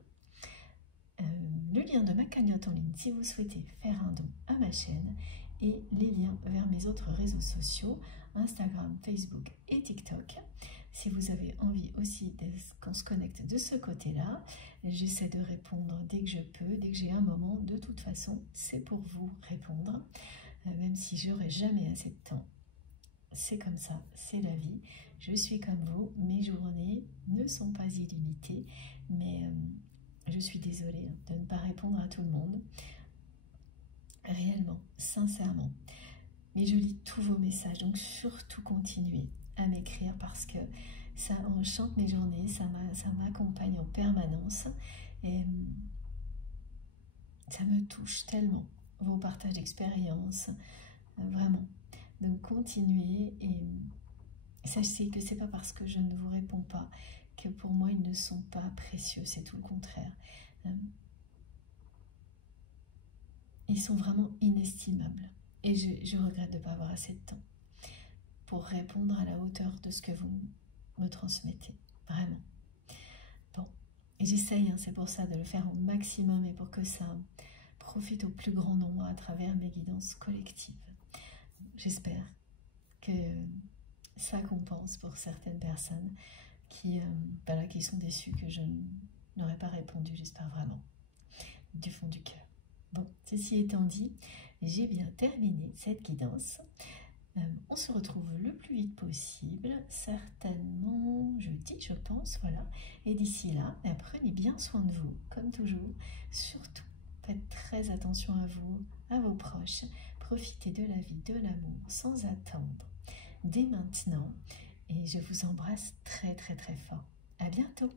Le lien de ma cagnotte en ligne si vous souhaitez faire un don à ma chaîne. Et les liens vers mes autres réseaux sociaux, Instagram, Facebook et TikTok. Si vous avez envie aussi qu'on se connecte de ce côté-là, j'essaie de répondre dès que je peux, dès que j'ai un moment. De toute façon, c'est pour vous répondre, même si j'aurai jamais assez de temps. C'est comme ça, c'est la vie. Je suis comme vous, mes journées ne sont pas illimitées, mais je suis désolée de ne pas répondre à tout le monde. Réellement, sincèrement. Mais je lis tous vos messages, donc surtout continuez à m'écrire parce que ça enchante mes journées, ça m'accompagne en permanence et ça me touche tellement, vos partages d'expérience, vraiment. Donc continuez et sachez que c'est pas parce que je ne vous réponds pas que pour moi ils ne sont pas précieux, c'est tout le contraire. Ils sont vraiment inestimables. Et je regrette de ne pas avoir assez de temps pour répondre à la hauteur de ce que vous me transmettez. Vraiment. Bon, j'essaye, c'est pour ça, de le faire au maximum et pour que ça profite au plus grand nombre à travers mes guidances collectives. J'espère que ça compense pour certaines personnes qui sont déçues que je n'aurais pas répondu, j'espère vraiment, du fond du cœur. Bon, ceci étant dit, j'ai bien terminé cette guidance. On se retrouve le plus vite possible, certainement jeudi, je pense, voilà. Et d'ici là, prenez bien soin de vous, comme toujours. Surtout, faites très attention à vous, à vos proches. Profitez de la vie, de l'amour, sans attendre, dès maintenant. Et je vous embrasse très très très fort. À bientôt.